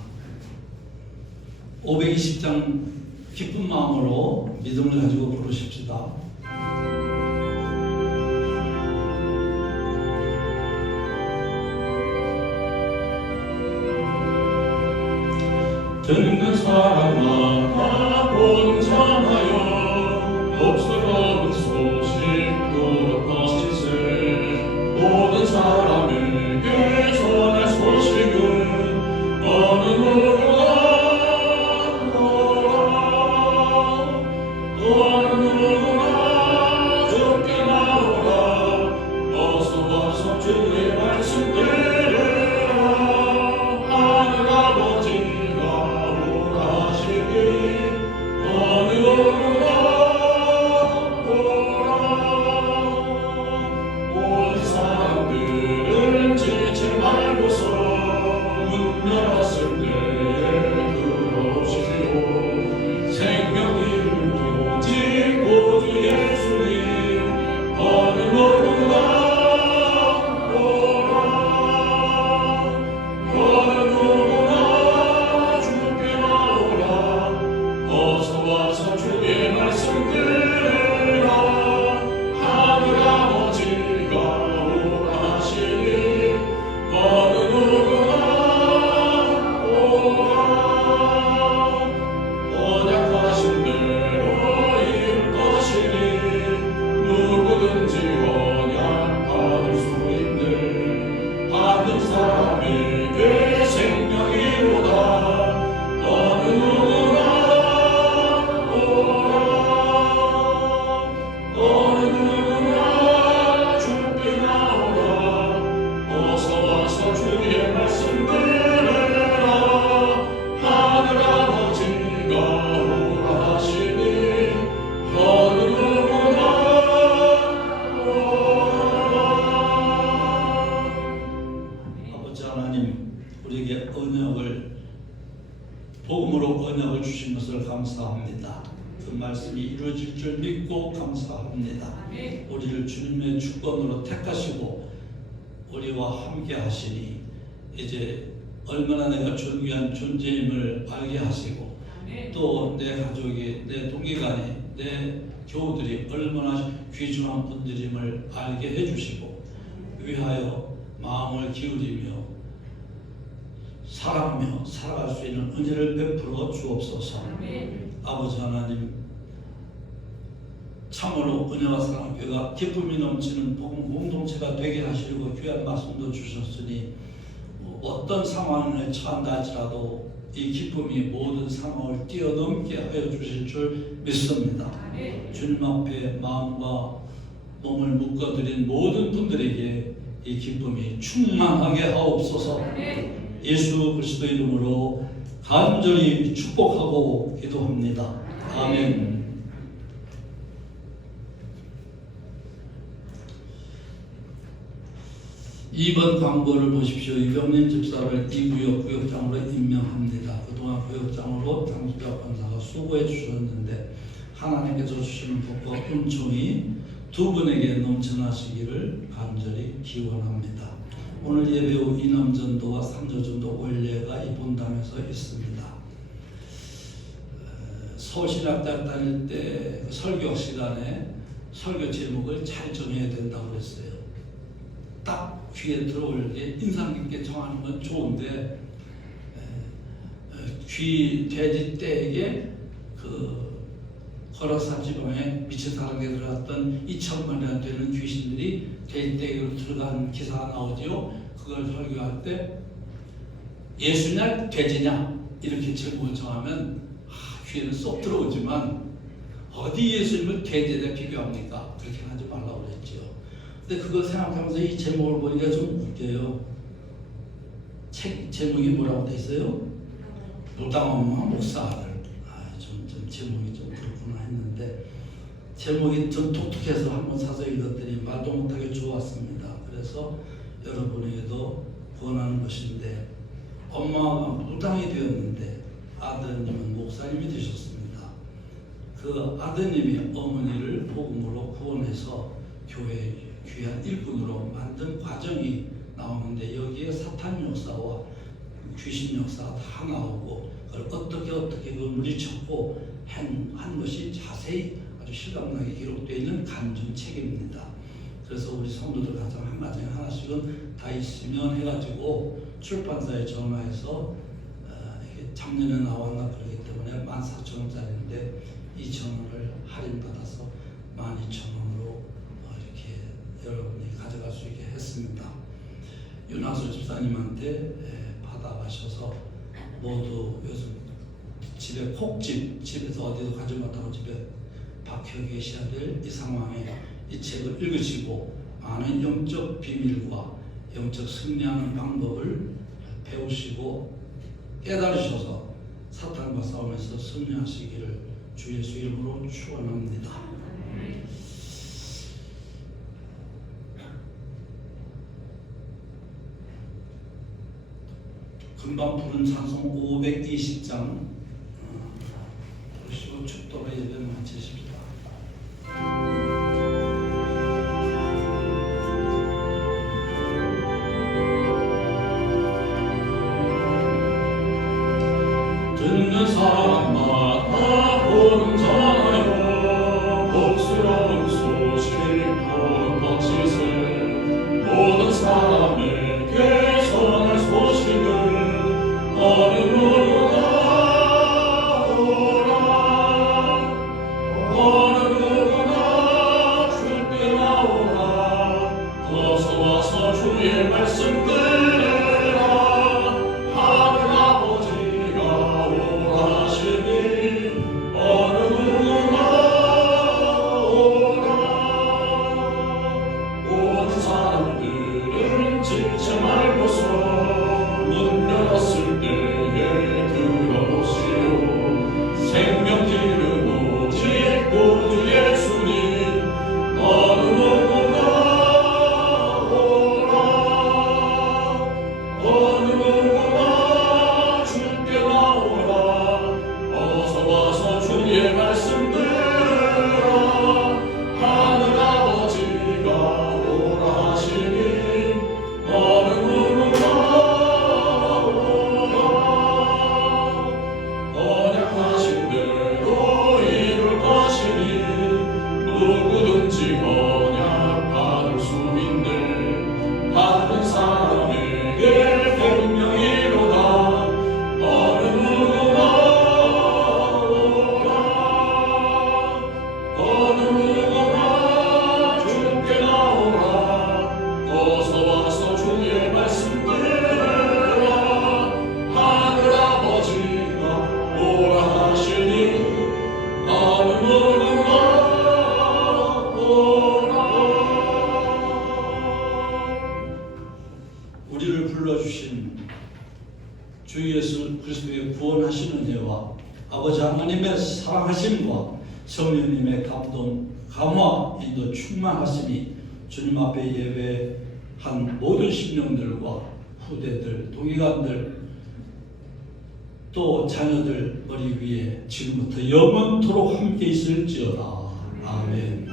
520장 기쁜 마음으로 믿음을 가지고 부르십시다. 듣는 사람마다 본전하여 없어가는 소식 들어가시세. 모든 사람에게 전할 소식은 어느 누구나 듣게 나오라. 어서 와서 주의 말씀 들으라. 하늘 아버지가 원하시 주신 것을 감사합니다. 그 말씀이 이루어질 줄 믿고 감사합니다. 우리를 주님의 주권으로 택하시고 우리와 함께 하시니 이제 얼마나 내가 존귀한 존재임을 알게 하시고 또 내 가족이, 내 동기간이, 내 교우들이 얼마나 귀중한 분들임을 알게 해주시고 위하여 마음을 기울이며 사랑하며 살아갈 수 있는 은혜를 베풀어 주옵소서. 아버지 하나님, 참으로 은혜와 사랑 교회가 기쁨이 넘치는 복음 공동체가 되게 하시려고 귀한 말씀도 주셨으니 어떤 상황에 처한다 할지라도 이 기쁨이 모든 상황을 뛰어넘게 하여 주실 줄 믿습니다. 주님 앞에 마음과 몸을 묶어드린 모든 분들에게 이 기쁨이 충만하게 하옵소서. 예수 그리스도 이름으로 간절히 축복하고 기도합니다. 아멘. 이번 광고를 보십시오. 이병민 집사를 이 구역 구역장으로 임명합니다. 그동안 구역장으로 장수벽 권사가 수고해 주셨는데 하나님께서 주시는 복과 은총이 두 분에게 넘쳐나시기를 간절히 기원합니다. 오늘 예배 후 이남전도와 삼조전도 원례가 이 본당에서 있습니다. 서울신학대학 다닐 때 설교 시간에 설교 제목을 잘 정해야 된다고 했어요. 딱 귀에 들어올 게 인상 깊게 정하는 건 좋은데 귀 돼지 떼에게 그 거라사 지방에 미치사랑에 들어갔던 2천만이나 되는 귀신들이 돼지 떼기로 들어간 기사가 나오지요. 그걸 설교할 때 예수냐 돼지냐 이렇게 제목을 정하면 귀에는 쏙 들어오지만 어디 예수님을 돼지에 비교합니까? 그렇게 하지 말라고 그랬죠. 근데 그거 생각하면서 이 제목을 보니까 좀 웃겨요. 책 제목이 뭐라고 돼 있어요? 무당엄마 목사 아들. 좀 제목이 좀 그렇구나 했는데 제목이 좀 독특해서 한번 사서 읽었더니 말도 못하게 좋았습니다. 그래서 여러분에게도 권하는 것인데 엄마가 무당이 되었는데 아드님은 목사님이 되셨습니다. 그 아드님이 어머니를 복음으로 구원해서 교회 귀한 일꾼으로 만든 과정이 나오는데 여기에 사탄 역사와 귀신 역사가 다 나오고 그걸 어떻게 그 물리쳤고 한 것이 자세히 아주 실감나게 기록되어 있는 간증책입니다. 그래서 우리 성도들 가정 한 가정에 하나씩은 다 있으면 해가지고 출판사에 전화해서 작년에 나왔나 그러기 때문에 14,000원짜리인데 2,000원을 할인받아서 12,000원으로 이렇게 여러분이 가져갈 수 있게 했습니다. 윤학수 집사님한테 받아가셔서 모두 요즘 집에 집에서 어디도 가지 못하고 집에 박혀 계셔야 될 이 상황에 이 책을 읽으시고 많은 영적 비밀과 영적 승리하는 방법을 배우시고 깨달으셔서 사탄과 싸우면서 승리하시기를 주 예수 이름으로 축원합니다. 금방 부른 찬송 520장 부르시고 축도로 예배 마치십시다. 듣는 사람마다 복음 전하여 복스러운 소식을 뻗치세 모든 사람에게 전할 소식을 어느 누구나 오라 어느 누구나 주께 나오라 어서 와서 주의 말씀 들으라 하늘 아버지가 오라시니 어느 누구나 오라 모든 사람들은 지체 말고서 문 열었을 때에 들어오시오 생명 기름 오직 구주 예수님 어느 누구나 오라 어느 누구나 주께 나오라 어서 주의 말씀 들으라 하늘 아버지가 오라 하시니 너는 누구나 오라 언약하신 대로 이룰 것이니 누구든지 언약 받을 수 있는 받는 사람에게 분명히로다 너는 누구나 오라 어느 누구나 주께 나오라 어서 와서 주의 말씀 들으라 하늘 아버지가 오라 하시니 어느 누구나 우리를 불러주신 주 예수 그리스도의 구원하시는 은혜와 아버지 하나님의 사랑하심과 성령님의 감동, 감화, 인도 충만하심이 주님 앞에 예배한 모든 심령들과 후대들, 동의관들 또 자녀들 머리 위에 지금부터 영원토록 함께 있을지어다. 아멘.